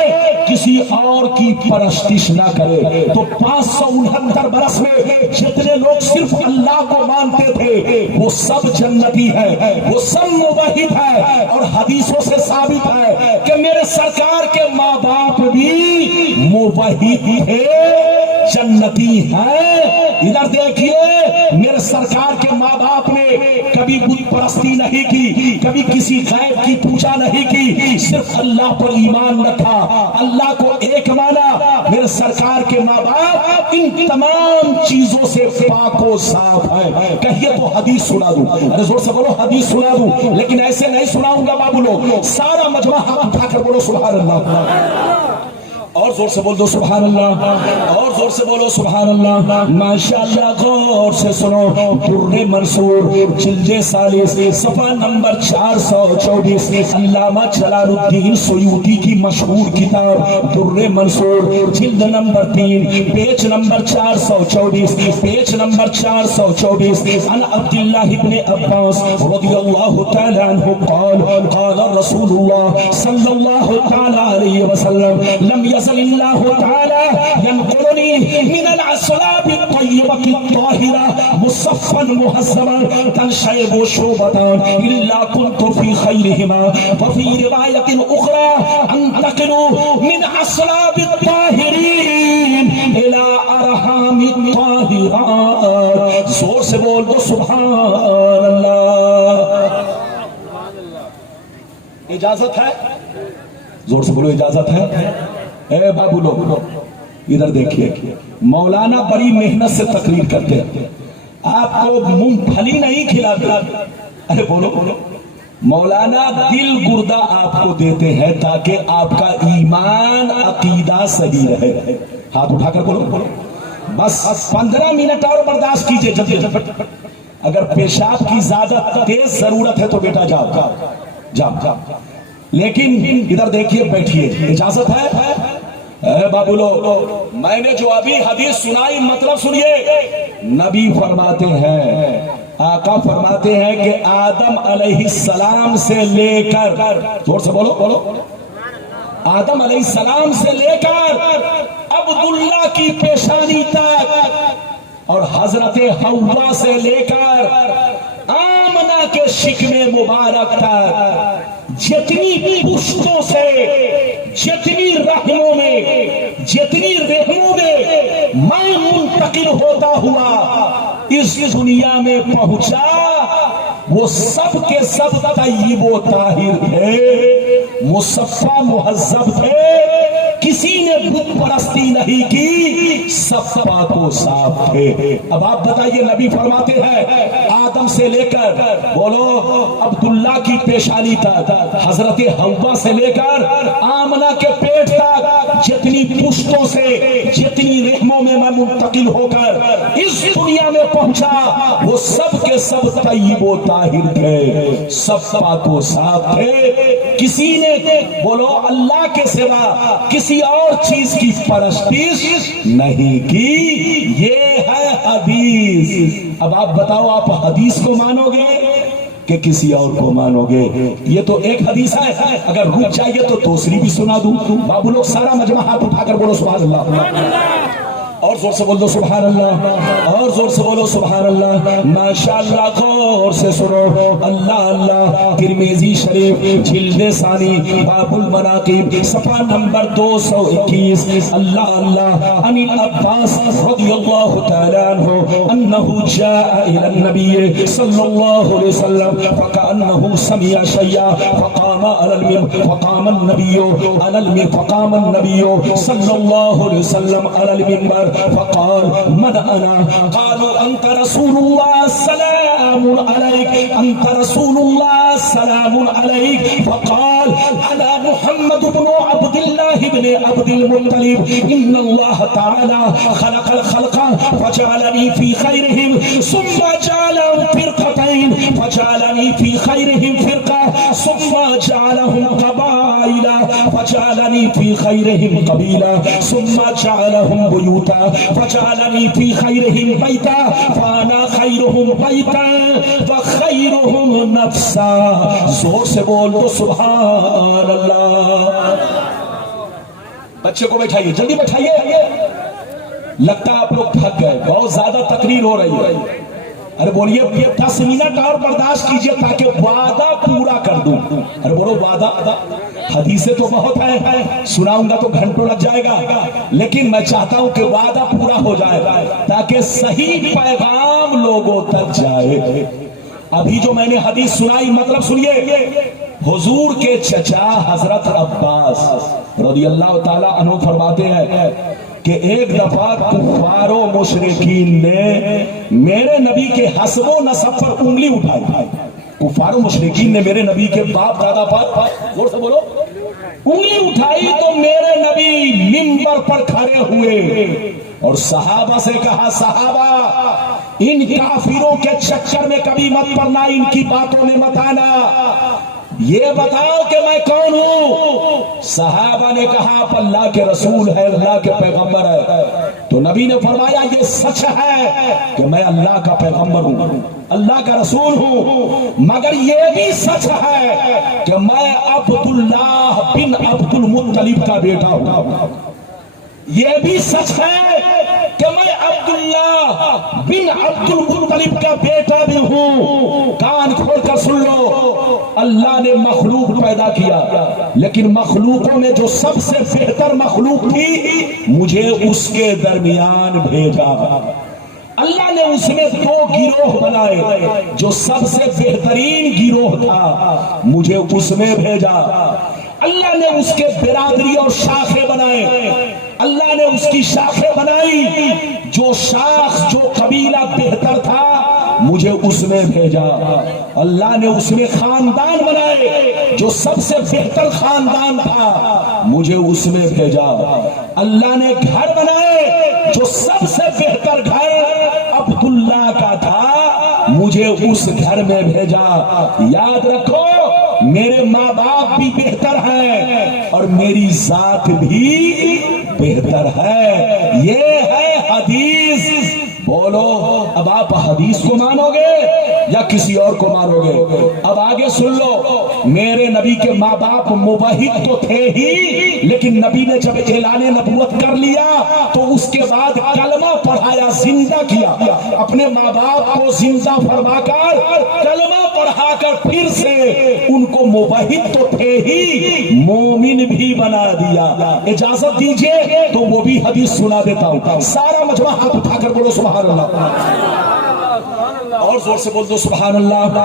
کسی اور کی پرستش نہ کرے۔ تو 569 برس میں جتنے لوگ صرف اللہ کو مانتے تھے وہ سب جنتی ہے، وہ سب موحد ہے۔ اور حدیثوں سے ثابت ہے کہ میرے سرکار کے ماں باپ بھی موحد تھے، جنتی ہیں۔ ادھر دیکھیے، میرے سرکار کے ماں باپ نے کبھی بت پرستی نہیں کی، کبھی کسی غیب کی پوجا نہیں کی، صرف اللہ پر ایمان رکھا، اللہ کو ایک مانا۔ میرے سرکار کے ماں باپ ان تمام چیزوں سے پاک و صاف ہے۔ کہیے تو حدیث سنا دوں، ارے زور سے بولو حدیث سنا دوں، لیکن ایسے نہیں سناؤں گا بابو لوگ، سارا مجمع ہاتھ اٹھا کر بولو سبحان اللہ، اور زور سے بول دو سبحان اللہ، اور زور سے بولو سبحان اللہ۔ ماشاءاللہ، غور سے سنو، در منصور جلد ثالث صفحہ نمبر 424، علامہ جلال الدین سیوطی کی مشہور کتاب در منصور جلد number 3 page number 424، page number 424، عن عبداللہ ابن عباس رضی اللہ تعالی عنہ قال قال رسول اللہ صلی اللہ تعالی علیہ وسلم لم يزل اللہ تعالی ينقلنی من العصلاب الطیبۃ الطاہرہ مصفا مہذبا تنشعب شعبتان الا كنت في خیرهما، وفي روایت اخرى انتقل من عصلاب الطاہرین الى ارحام الطاہرات۔ زور سے بول دو سبحان اللہ۔ اجازت ہے؟ زور سے بولو اجازت ہے؟ اے بابو لوگ ادھر دیکھیے، مولانا بڑی محنت سے تقریر کرتے ہیں، آپ کو مونگ پھلی نہیں کھلاتے، ارے بولو بولو، مولانا دل گردہ آپ کو دیتے ہیں تاکہ آپ کا ایمان عقیدہ صحیح رہے۔ ہاتھ اٹھا کر بولو بولو، بس 15 منٹ اور برداشت کیجئے، جلدی جلدی۔ اگر پیشاب کی زیادہ تیز ضرورت ہے تو بیٹا جاؤ جاؤ جاؤ، لیکن ادھر دیکھیے، بیٹھیے، اجازت ہے؟ اے بابو لوگ، میں نے جو ابھی حدیث سنائی مطلب سنیے، نبی فرماتے ہیں، آقا فرماتے ہیں کہ آدم علیہ السلام سے لے کر، زور سے بولو بولو، آدم علیہ السلام سے لے کر عبداللہ کی پیشانی تک، اور حضرت حوا سے لے کر آمنہ کے شکم مبارک تک، جتنی پشتوں سے، جتنی رحموں میں میں منتقل ہوتا ہوا اس دنیا میں پہنچا، وہ سب کے سب طیب و طاہر تھے، مصفہ مہذب تھے، کسی نے بت پرستی نہیں کی، سب پاک و صاف تھے۔ اب آپ بتائیے، نبی فرماتے ہیں آدم سے لے کر بولو عبداللہ کی پیشانی تک، حضرت حوا سے لے کر آمنہ کے پیٹ تک، جتنی پشتوں سے، جتنی رحموں میں میں منتقل ہو کر اس دنیا میں پہنچا، وہ سب کے سب طیب و طاہر تھے، سب پاک و صاف تھے، کسی نے بولو اللہ کے سوا کسی اور چیز کی پرستش نہیں کی۔ یہ ہے حدیث۔ اب آپ بتاؤ، آپ حدیث کو مانو گے کہ کسی اور کو مانو گے؟ یہ تو ایک حدیث ہے، اگر رک جائیے تو دوسری بھی سنا دوں۔ بابو لوگ سارا مجمع ہاتھ اٹھا کر بولو سبحان اللہ، اور زور سے بول دو سبحان اللہ، اور زور سے بولو سبحان اللہ۔ ماشاءاللہ، غور سے سنو، اللہ اللہ، ترمذی شریف جلد ثانی باب المناقب صفحہ نمبر 221، اللہ اللہ، عن العباس رضی اللہ تعالی عنہ انه جاء الى النبي صلی اللہ علیہ وسلم فكأنه سمع شيئا فقام النبي صلی اللہ علیہ وسلم على المنبر فقال من انا؟ قالوا انت رسول الله سلام سلام علیک انت رسول اللہ سلام علیک فقال انا محمد بن عبد اللہ بن عبد المطلب ان اللہ تعالی خلق الخلق فجعلنی فی خیرہم ثم جعلهم فرقتین فجعلنی فی خیرہم فرقہ ثم جعلهم قبائل فجعلنی فی خیرہم قبیلہ ثم جعلهم بیوتا فجعلنی فی خیرہم بیتا فانا خیرہم بیتا وخیرہم نفسا. زور سے بول تو سبحان اللہ. بچے کو بیٹھائیے, جلدی بیٹھائیے. لگتا ہے آپ لوگ تھک گئے, بہت زیادہ تقریر ہو رہی ہے. ارے بولیے 10 منٹ اور برداشت کیجئے تاکہ وعدہ پورا کر دوں. ارے بولو وعدہ. حدیثیں تو بہت ہیں, سناؤں گا تو گھنٹوں لگ جائے گا, لیکن میں چاہتا ہوں کہ وعدہ پورا ہو جائے تاکہ صحیح پیغام لوگوں تک جائے. ابھی جو میں نے حدیث سنائی مطلب سنیے. حضور کے چچا حضرت عباس رضی اللہ تعالی عنہ فرماتے ہیں کہ ایک دفعہ کفار و مشرکین نے میرے نبی کے حسب و نسب پر انگلی اٹھائی. کفار و مشرکین نے میرے نبی کے باپ دادا پر زور سے بولو انگلی اٹھائی تو میرے نبی منبر پر کھڑے ہوئے اور صحابہ سے کہا, صحابہ ان کافروں کے چکر میں کبھی مت پڑنا, ان کی باتوں میں مت آنا, یہ بتاؤ کہ میں کون ہوں. صحابہ نے کہا آپ اللہ کے رسول ہے, اللہ کے پیغمبر ہے. تو نبی نے فرمایا یہ سچ ہے کہ میں اللہ کا پیغمبر ہوں, اللہ کا رسول ہوں, مگر یہ بھی سچ ہے کہ میں عبداللہ بن عبد المطلب کا بیٹا ہوں. یہ بھی سچ ہے کہ میں عبداللہ بن عبد المطلب کا بیٹا بھی ہوں. کان کھول کر سن لو, اللہ نے مخلوق پیدا کیا, لیکن مخلوقوں میں جو سب سے بہتر مخلوق تھی مجھے اس کے درمیان بھیجا. اللہ نے اس میں 2 گروہ بنائے, جو سب سے بہترین گروہ تھا مجھے اس میں بھیجا. اللہ نے اس کے برادری اور شاخیں بنائے, اللہ نے اس کی شاخیں بنائی, جو شاخ جو قبیلہ بہتر تھا مجھے اس میں بھیجا. اللہ نے اس میں خاندان بنائے, جو سب سے بہتر خاندان تھا مجھے اس میں بھیجا. اللہ نے گھر بنائے, جو سب سے بہتر گھر عبداللہ کا تھا مجھے اس گھر میں بھیجا. یاد رکھو میرے ماں باپ بھی بہتر ہیں اور میری ذات بھی بہتر ہے. یہ ہے حدیث. بولو اب آپ حدیث کو مانو گے یا کسی اور کو مانو گے؟ اب آگے سن لو, میرے نبی کے ماں باپ موحد تو تھے ہی, لیکن نبی نے جب اعلان نبوت کر لیا تو اس کے بعد کلمہ پڑھایا, زندہ کیا. اپنے ماں باپ کو زندہ فرما کر کلمہ پڑھا کر پھر سے ان کو موحد تو تھے ہی مومن بھی بنا دیا. اجازت دیجئے تو وہ بھی حدیث سنا دیتا ہوں. سارا مجمع ہاتھ اٹھا کر بولو سبحان اللہ. اور زور سے بول دو سبحان اللہ,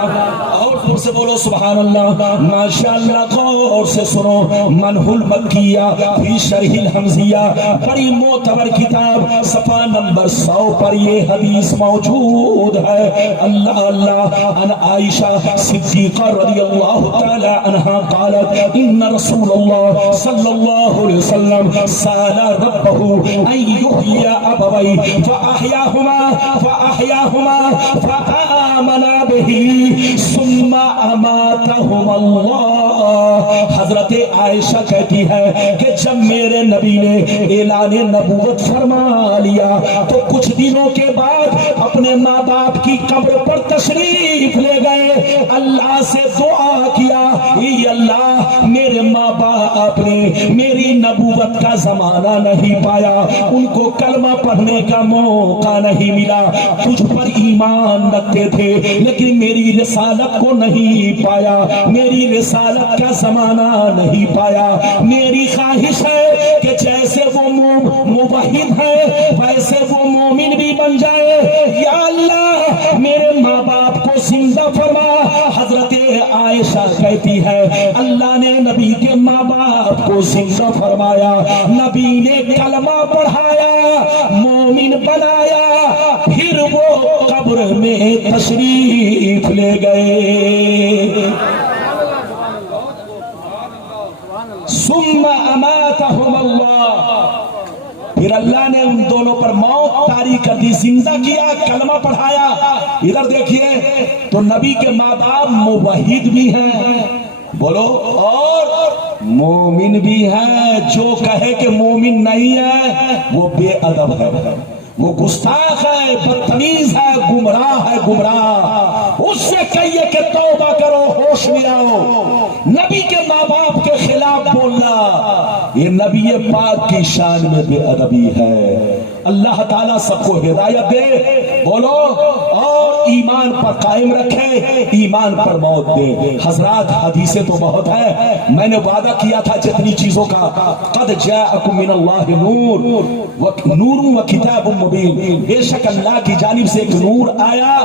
اور زور سے بولو سبحان اللہ. ماشاءاللہ غور سے سنو, منح المکیہ فی شرح الحمزیہ, بڑی معتبر کتاب, صفحہ نمبر 100 پر یہ حدیث موجود ہے. اللہ اللہ ان عائشہ صدیقہ رضی اللہ تعالی عنہا قالت ان رسول اللہ صلی اللہ علیہ وسلم سأل ربہ ان یحیی ابویہ فأحیاہما فآمنا به ثم اماتہم اللہ. حضرت عائشہ کہتی ہے کہ جب میرے نبی نے اعلان نبوت فرما لیا تو کچھ دنوں کے بعد اپنے ماں باپ کی قبر پر تشریف لے گئے, اللہ سے دعا کیا, اے اللہ میرے ماں باپ نے میری نبوت کا زمانہ نہیں پایا, ان کو کلمہ پڑھنے کا موقع نہیں ملا, تجھ پر ایمان رکھتے تھے لیکن میری رسالت کو نہیں پایا, میری رسالت کا زمانہ نہیں پایا. میری خواہش ہے کہ جیسے وہ موحد ہے ویسے وہ مومن بھی بن جائے. یا اللہ میرے ماں باپ کو زندہ فرما. حضرت عائشہ کہتی ہے اللہ نے نبی کے ماں باپ کو زندہ فرمایا, نبی نے کلمہ پڑھایا, مومن بنایا, پھر وہ قبر میں تشریف لے گئے. ثم اماتهم اللہ، پھر اللہ نے ان دونوں پر موت طاری کر دی، زندہ کیا، کلمہ پڑھایا. ادھر دیکھیے تو نبی کے ماں باپ موحد بھی ہیں، بولو، اور مومن بھی ہیں. جو کہے کہ مومن نہیں ہے وہ بے ادب ہے، وہ گستاخ ہے، بدتمیز ہے، گمراہ ہے، گمراہ. اس سے کہیے کہ توبہ کرو، ہوش میں آؤ. نبی کے ماں باپ کے خلاف بولنا یہ نبی پاک کی شان میں بے ادبی ہے. اللہ تعالیٰ سب کو ہدایت دے، بولو، اور ایمان پر قائم رکھے، ایمان پر موت دے. حضرات حدیثیں تو بہت ہیں، میں نے وعدہ کیا تھا جتنی چیزوں کا، قد جاءکم من اللہ نور و کتاب مبین، بے شک اللہ کی جانب سے ایک نور آیا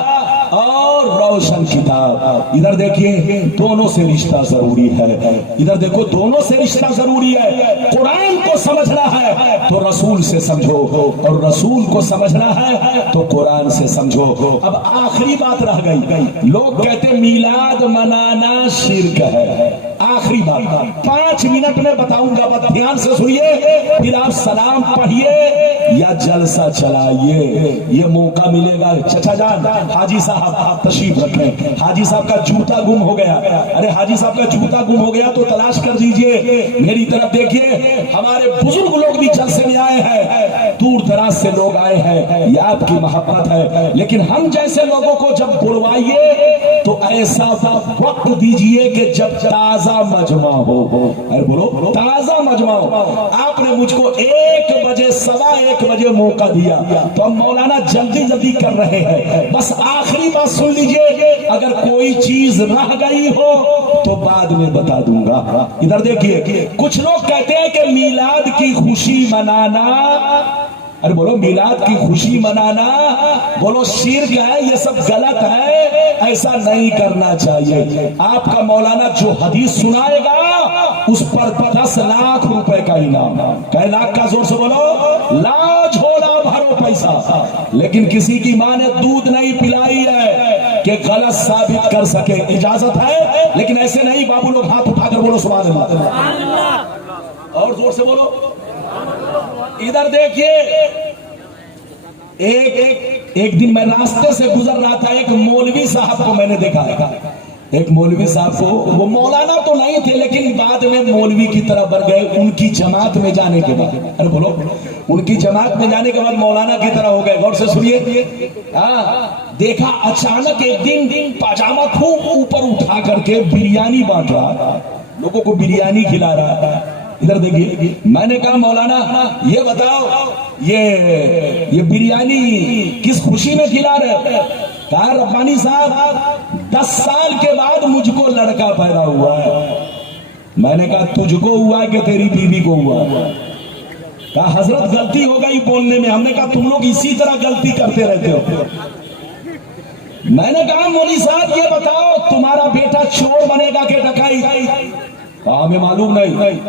اور روشن کتاب. ادھر دیکھیے دونوں سے رشتہ ضروری ہے. ادھر دیکھو دونوں سے رشتہ ضروری ہے. قرآن کو سمجھنا ہے تو رسول سے سمجھو، اور رسول کو سمجھنا ہے تو قرآن سے سمجھو. اب آخری بات رہ گئی، لوگ کہتے میلاد منانا شرک ہے. آخری بات 5 منٹ میں بتاؤں گا، بس دھیان سے سنیے، پھر آپ سلام پڑھیے یا جلسہ چلائیے، یہ موقع ملے گا. چچا جان، حاجی صاحب آپ تشریف رکھیں. حاجی صاحب کا جوتا گم ہو گیا. ارے حاجی صاحب کا جوتا گم ہو گیا تو تلاش کر دیجئے. میری طرف دیکھیے، ہمارے بزرگ لوگ بھی جلسے میں آئے ہیں، دور دراز سے لوگ آئے ہیں، یہ آپ کی محبت ہے. لیکن ہم جیسے لوگوں کو جب بلوائیے تو ایسا وقت دیجئے کہ جب تازہ مجمع ہو. ارے بولو، تازہ مجمع ہو. آپ نے مجھ کو 1 بجے 1:15 بجے موقع دیا تو ہم مولانا جلدی جلدی کر رہے ہیں. بس آخری بات سن لیجئے، اگر کوئی چیز رہ گئی ہو تو بعد میں بتا دوں گا. ادھر دیکھیے، کچھ لوگ کہتے ہیں کہ میلاد کی خوشی منانا، ارے بولو، میلاد کی خوشی منانا بولو شرک ہے، یہ سب غلط ہے، ایسا نہیں کرنا چاہیے. آپ کا مولانا جو حدیث سنائے گا اس پر 10 لاکھ روپے کا انعام. کئی لاکھ کا؟ زور سے بولو. لا جھولا بھرو پیسہ. لیکن کسی کی ماں نے دودھ نہیں پلائی ہے کہ غلط ثابت کر سکے. اجازت ہے، لیکن ایسے نہیں. بابو لوگ ہاتھ اٹھا کر بولو سبحان اللہ، اور زور سے بولو. ادھر دیکھیے، ایک دن میں راستے سے گزر رہا تھا، ایک مولوی صاحب کو میں نے دیکھا. ایک مولوی صاحب کو، وہ مولانا تو نہیں تھے لیکن بعد میں مولوی کی طرح بن گئے. ان کی جماعت میں جانے کے بعد، ارے بولو، ان کی جماعت میں جانے کے بعد مولانا کی طرح ہو گئے. غور سے سنیے. دیکھا اچانک ایک دن پاجامہ خوب اوپر اٹھا کر کے بریانی بانٹ رہا، لوگوں کو بریانی کھلا رہا. ادھر دیکھیے، میں نے کہا مولانا یہ بتاؤ یہ بریانی کس خوشی میں کھلا رہے؟ کہا ربانی صاحب 10 سال کے بعد مجھ کو لڑکا پیدا ہوا ہے. میں نے کہا تجھ کو ہوا ہے کہ تیری بیوی کو ہوا ہے؟ کہا حضرت غلطی ہو گئی بولنے میں. ہم نے کہا تم لوگ اسی طرح غلطی کرتے رہتے ہو. میں نے کہا مولوی صاحب یہ بتاؤ تمہارا بیٹا چور بنے گا کہ ڈکائی؟ کہا ہمیں معلوم نہیں.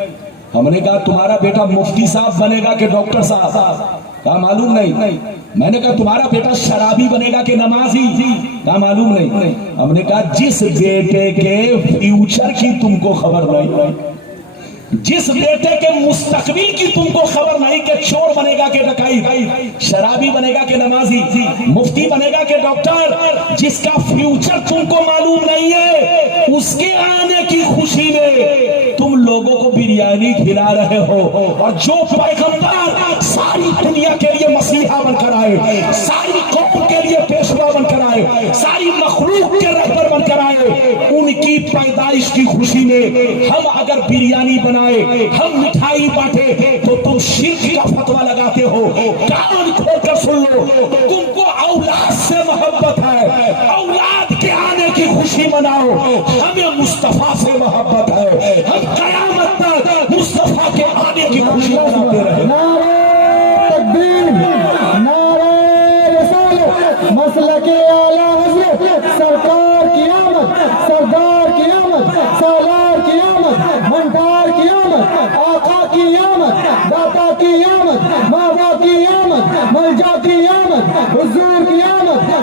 ہم نے کہا تمہارا بیٹا مفتی صاحب بنے گا کہ ڈاکٹر صاحب؟ کہا معلوم نہیں. میں نے کہا تمہارا بیٹا شرابی بنے گا کہ نمازی؟ کہا معلوم نہیں. ہم نے کہا جس بیٹے کے فیوچر کی تم کو خبر نہیں، جس بیٹے کے مستقبل کی تم کو خبر نہیں کہ چور بنے گا کہ ڈکائی، شرابی بنے گا کہ نمازی، مفتی بنے گا کہ ڈاکٹر، جس کا فیوچر تم کو معلوم نہیں ہے، اس کے آنے کی خوشی میں تم لوگوں کو بریانی کھلا رہے ہو. اور جو پیغمبر ساری دنیا کے لیے مسیحا بن کر آئے، ساری قوم کے لیے پیشوا بن کر آئے، ساری مخلوق کے رہبر بن کر آئے، ان کی پیدائش کی خوشی میں ہم اگر بریانی بنائے، ہم مٹھائی بانٹے تو تم شرک کا فتویٰ لگاتے ہو. کان کھول کر سن لو، تم کو اولاد سے محبت ہے، اولاد کے آنے کی خوشی مناؤ. ہمیں مصطفیٰ سے محبت ہے، ہم قیامت تک مصطفیٰ کے آنے کی خوشی مناتے رہے. نعرہ تکبیر، نعرہ رسالت، مسلک اعلی حضرت، سرکار کی آمد، سردار کی آمد، سالار کی آمد، منٹار کی آمد، آقا کی آمد، داتا کی آمد، ماوا کی آمد، ملجا کی آمد، حضور کی آمد،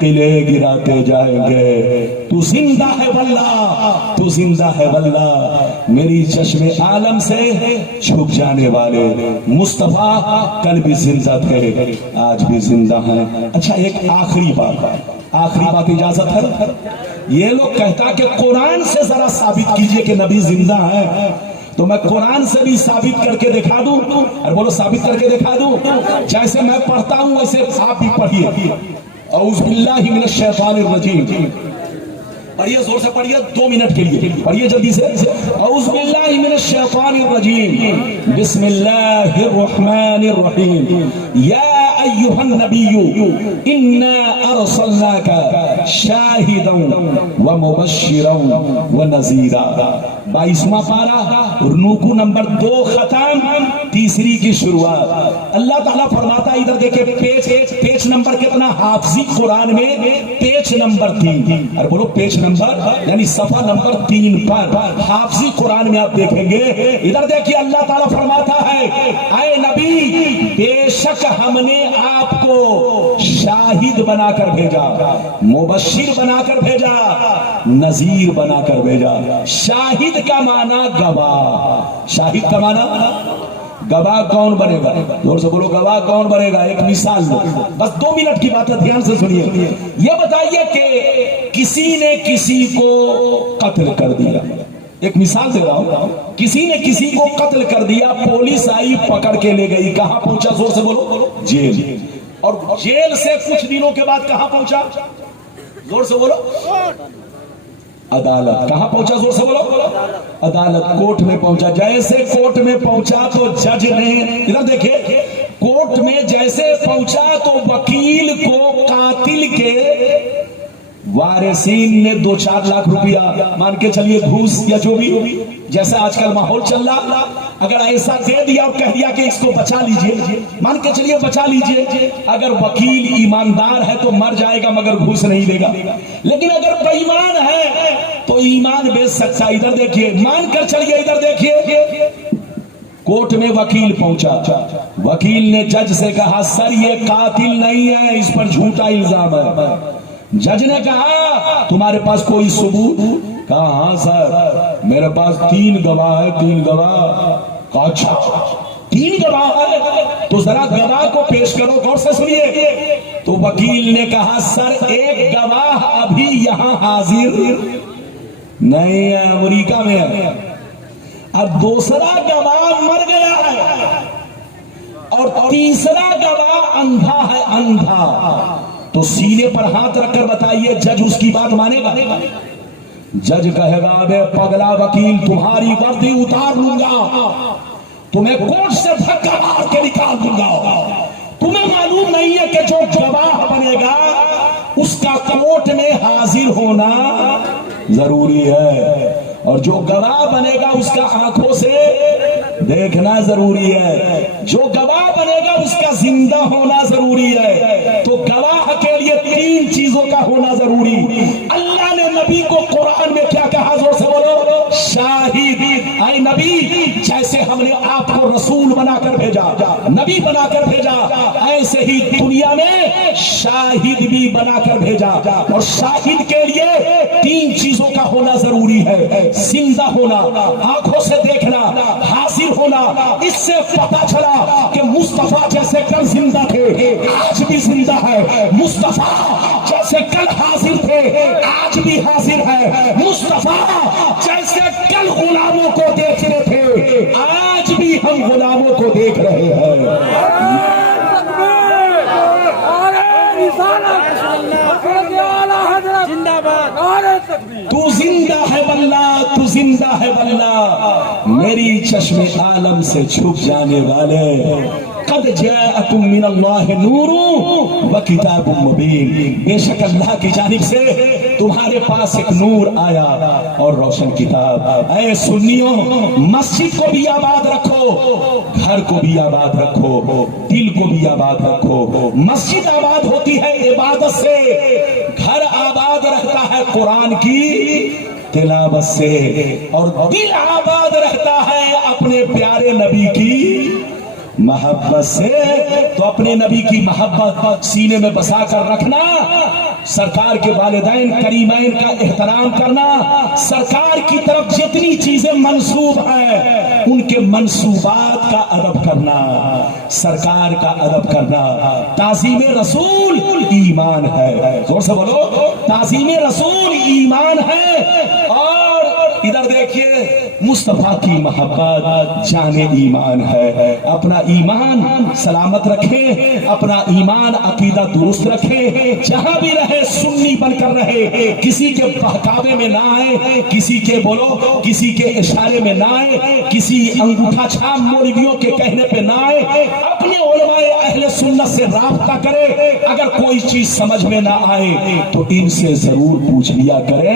قلعے گراتے جائیں گے. تو زندہ ہے واللہ، تو زندہ ہے واللہ. میری چشم عالم سے چھپ جانے والے مصطفیٰ کل بھی زندہ تھے، آج بھی زندہ ہیں. اچھا ایک آخری بات اجازت ہے. یہ لوگ کہتا کہ قرآن سے ذرا ثابت کیجئے کہ نبی زندہ ہے، تو میں قرآن سے بھی ثابت کر کے دکھا دوں. اور بولو ثابت کر کے دکھا دوں. جیسے میں پڑھتا ہوں ویسے آپ بھی پڑھیے. اعوذ باللہ من الشیطان الرجیم. پڑھیے زور سے پڑھیے، 2 منٹ کے لیے پڑھیے جلدی سے. اعوذ باللہ من الشیطان الرجیم بسم اللہ الرحمن الرحیم. یا ایھا النبی انا ارسلناک شاہدا ومبشرا ونذیرا. 22واں پارہ رکوع نمبر 2 ختم، تیسری کی شروعات. اللہ تعالیٰ فرماتا ہے، ادھر دیکھیں پیج نمبر کتنا حافظی قرآن میں؟ Page number 3. اور بولو پیج نمبر یعنی صفحہ نمبر 3 پر حافظی قرآن میں آپ دیکھیں گے. ادھر دیکھیے اللہ تعالیٰ فرماتا ہے، اے نبی بے شک ہم نے آپ کو شاہد بنا کر بھیجا، مبشر بنا کر بھیجا، نذیر بنا کر بھیجا. شاہد کا معنی گواہ. شاہد کا معنی گواہ. کون بنے گا؟ زور سے بولو گواہ کون بنے گا؟ ایک مثال دو، بس 2 منٹ کی بات ہے، دھیان سے سنیے. یہ بتائیے کہ کسی نے کسی کو قتل کر دیا. ایک مثال دے رہا ہوں. کسی نے کسی کو قتل کر دیا، پولیس آئی پکڑ کے لے گئی. کہاں پہنچا؟ زور سے بولو جیل. اور جیل سے کچھ دنوں کے بعد کہاں پہنچا؟ زور سے بولو عدالت. کہاں پہنچا؟ زور سے بولو عدالت. کورٹ میں پہنچا. جیسے کورٹ میں پہنچا تو جج نے، ادھر دیکھیں، کورٹ میں جیسے پہنچا تو وکیل کو قاتل کے وارثین نے 2-4 لاکھ روپیہ مان کے چلیے گھوس یا جو بھی جیسا آج کل ماحول چل رہا، اگر ایسا دے دیا اور کہہ دیا کہ اس کو بچا لیجئے، مان کے چلیے بچا لیجئے. اگر وکیل ایماندار ہے تو مر جائے گا مگر گھوس نہیں دے گا. لیکن اگر بے ایمان ہے تو ایمان بیچ سکتا. ادھر دیکھیے، مان کر چلیے، ادھر دیکھیے، کورٹ میں وکیل پہنچا. وکیل نے جج سے کہا سر یہ قاتل نہیں ہے، اس پر جھوٹا الزام ہے. جج نے کہا تمہارے پاس کوئی ثبوت؟ کہا ہاں سر میرے پاس 3 گواہ ہے. 3 گواہ؟ کہا اچھا 3 گواہ ہے تو ذرا گواہ کو پیش کرو. غور سے سنیے. تو وکیل نے کہا سر ایک گواہ ابھی یہاں حاضر نہیں ہے، امریکہ میں ہے، اب دوسرا گواہ مر گیا ہے اور تیسرا گواہ اندھا ہے. اندھا تو سینے پر ہاتھ رکھ کر بتائیے جج اس کی بات مانے گا؟ جج کہے گا بے پگلا وکیل تمہاری وردی اتار لوں گا، تمہیں کورٹ سے دھکا مار کے نکال دوں گا. تمہیں معلوم نہیں ہے کہ جو گواہ بنے گا اس کا کورٹ میں حاضر ہونا ضروری ہے، اور جو گواہ بنے گا اس کا آنکھوں سے دیکھنا ضروری ہے، جو گواہ بنے گا اس کا زندہ ہونا ضروری ہے. تو گواہ کے لیے 3 چیزوں کا ہونا ضروری. اللہ نے نبی کو قرآن میں کیا کہا؟ زور سے بولو شاہد. اے نبی جیسے ہم نے آپ کو رسول بنا کر بھیجا، نبی بنا کر بھیجا، ایسے ہی دنیا میں شاہد بھی بنا کر بھیجا. اور شاہد کے لیے 3 چیزوں کا ہونا ضروری ہے. زندہ ہونا، آنکھوں سے دیکھنا، حاضر ہونا. اس سے پتا چلا کہ مصطفیٰ جیسے کل زندہ تھے آج بھی زندہ ہے، مصطفیٰ جیسے کل حاضر تھے آج بھی حاضر ہے، مصطفیٰ جیسے کل غلاموں کو دیکھ رہے تھے آج بھی ہم غلاموں کو دیکھ رہے ہیں. تو زندہ ہے واللہ، تو زندہ ہے واللہ. میری چشم عالم سے چھپ جانے والے قد جاءکم من اللہ نور و کتاب مبین. بے شک اللہ کی جانب سے تمہارے پاس ایک نور آیا اور روشن کتاب. اے سنیوں مسجد کو بھی آباد رکھو، گھر کو بھی آباد رکھو، دل کو بھی آباد رکھو. مسجد آباد ہوتی ہے عبادت سے، گھر آباد رہتا ہے قرآن کی تلاوت سے، اور دل آباد رہتا ہے اپنے پیارے نبی کی محبت سے. تو اپنے نبی کی محبت سینے میں بسا کر رکھنا، سرکار کے والدین کریمین کا احترام کرنا، سرکار کی طرف جتنی چیزیں منسوب ہیں ان کے منصوبات کا ادب کرنا، سرکار کا ادب کرنا۔ تعظیم رسول ایمان ہے، زور سے بولو، تعظیم رسول ایمان ہے۔ اور ادھر دیکھیے، مصطفیٰ کی محبت جان ایمان ہے۔ اپنا ایمان سلامت رکھے، اپنا ایمان عقیدہ درست رکھے، جہاں بھی رہے سنی بن کر رہے، کسی کے بہکاوے میں نہ آئے، کسی کے بولو کسی کے اشارے میں نہ آئے، کسی انگوٹھا چھاپ مولویوں کے کہنے پہ نہ آئے، اپنے علماء اہل سنت سے رابطہ کرے۔ اگر کوئی چیز سمجھ میں نہ آئے تو ان سے ضرور پوچھ لیا کرے۔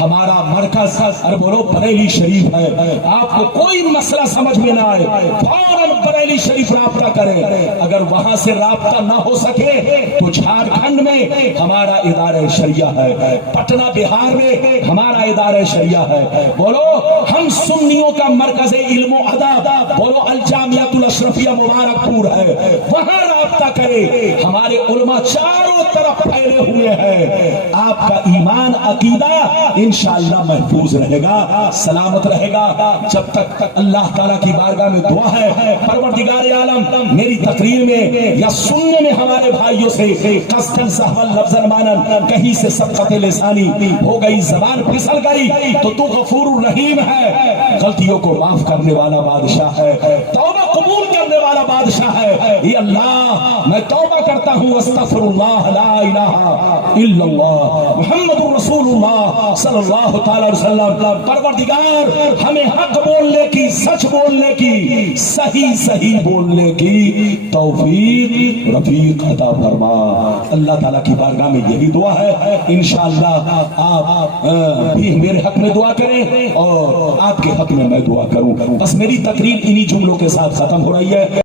ہمارا مرکز اور بولو بریلی شریف ہے، آپ کو کوئی مسئلہ سمجھ میں نہ آئے فوراً بریلی شریف رابطہ کرے۔ اگر وہاں سے رابطہ نہ ہو سکے تو جھارکھنڈ میں ہمارا ادارہ شریعہ ہے، پٹنہ بہار میں ہمارا ادارہ شریعہ ہے۔ بولو ہم سنیوں کا مرکز علم و ادب بولو الجامعۃ الاشرفیہ مبارک پور ہے، وہاں رابطہ کرے۔ ہمارے علماء چاروں طرف پھیلے ہوئے ہیں۔ آپ کا ایمان عقیدہ انشاءاللہ محفوظ رہے گا، سلامت رہے گا۔ جب تک اللہ تعالیٰ کی بارگاہ میں دعا ہے پروردگار عالم میری تقریر میں یا سننے میں ہمارے بھائیوں سے قصداً سہوا لفظاً مانن کہیں سے سبقت لسانی ہو گئی، زبان پھسل گئی تو تو غفور الرحیم ہے، غلطیوں کو معاف کرنے والا بادشاہ ہے، توبہ قبول کرنے والا بادشاہ ہے۔ اے اللہ میں توبہ کرتا ہوں، استغفر اللہ لا الہ الا اللہ محمد رسول اللہ صلی اللہ تعالی علیہ وسلم۔ پروردگار ہمیں حق بولنے کی، سچ بولنے کی، صحیح بولنے کی توفیق رفیق عطا فرما۔ اللہ تعالیٰ کی بارگاہ میں یہی دعا ہے، انشاءاللہ آپ بھی میرے حق میں دعا کریں اور آپ کے حق میں میں دعا کروں۔ بس میری تقریر انہی جملوں کے ساتھ ختم ہو رہی ہے۔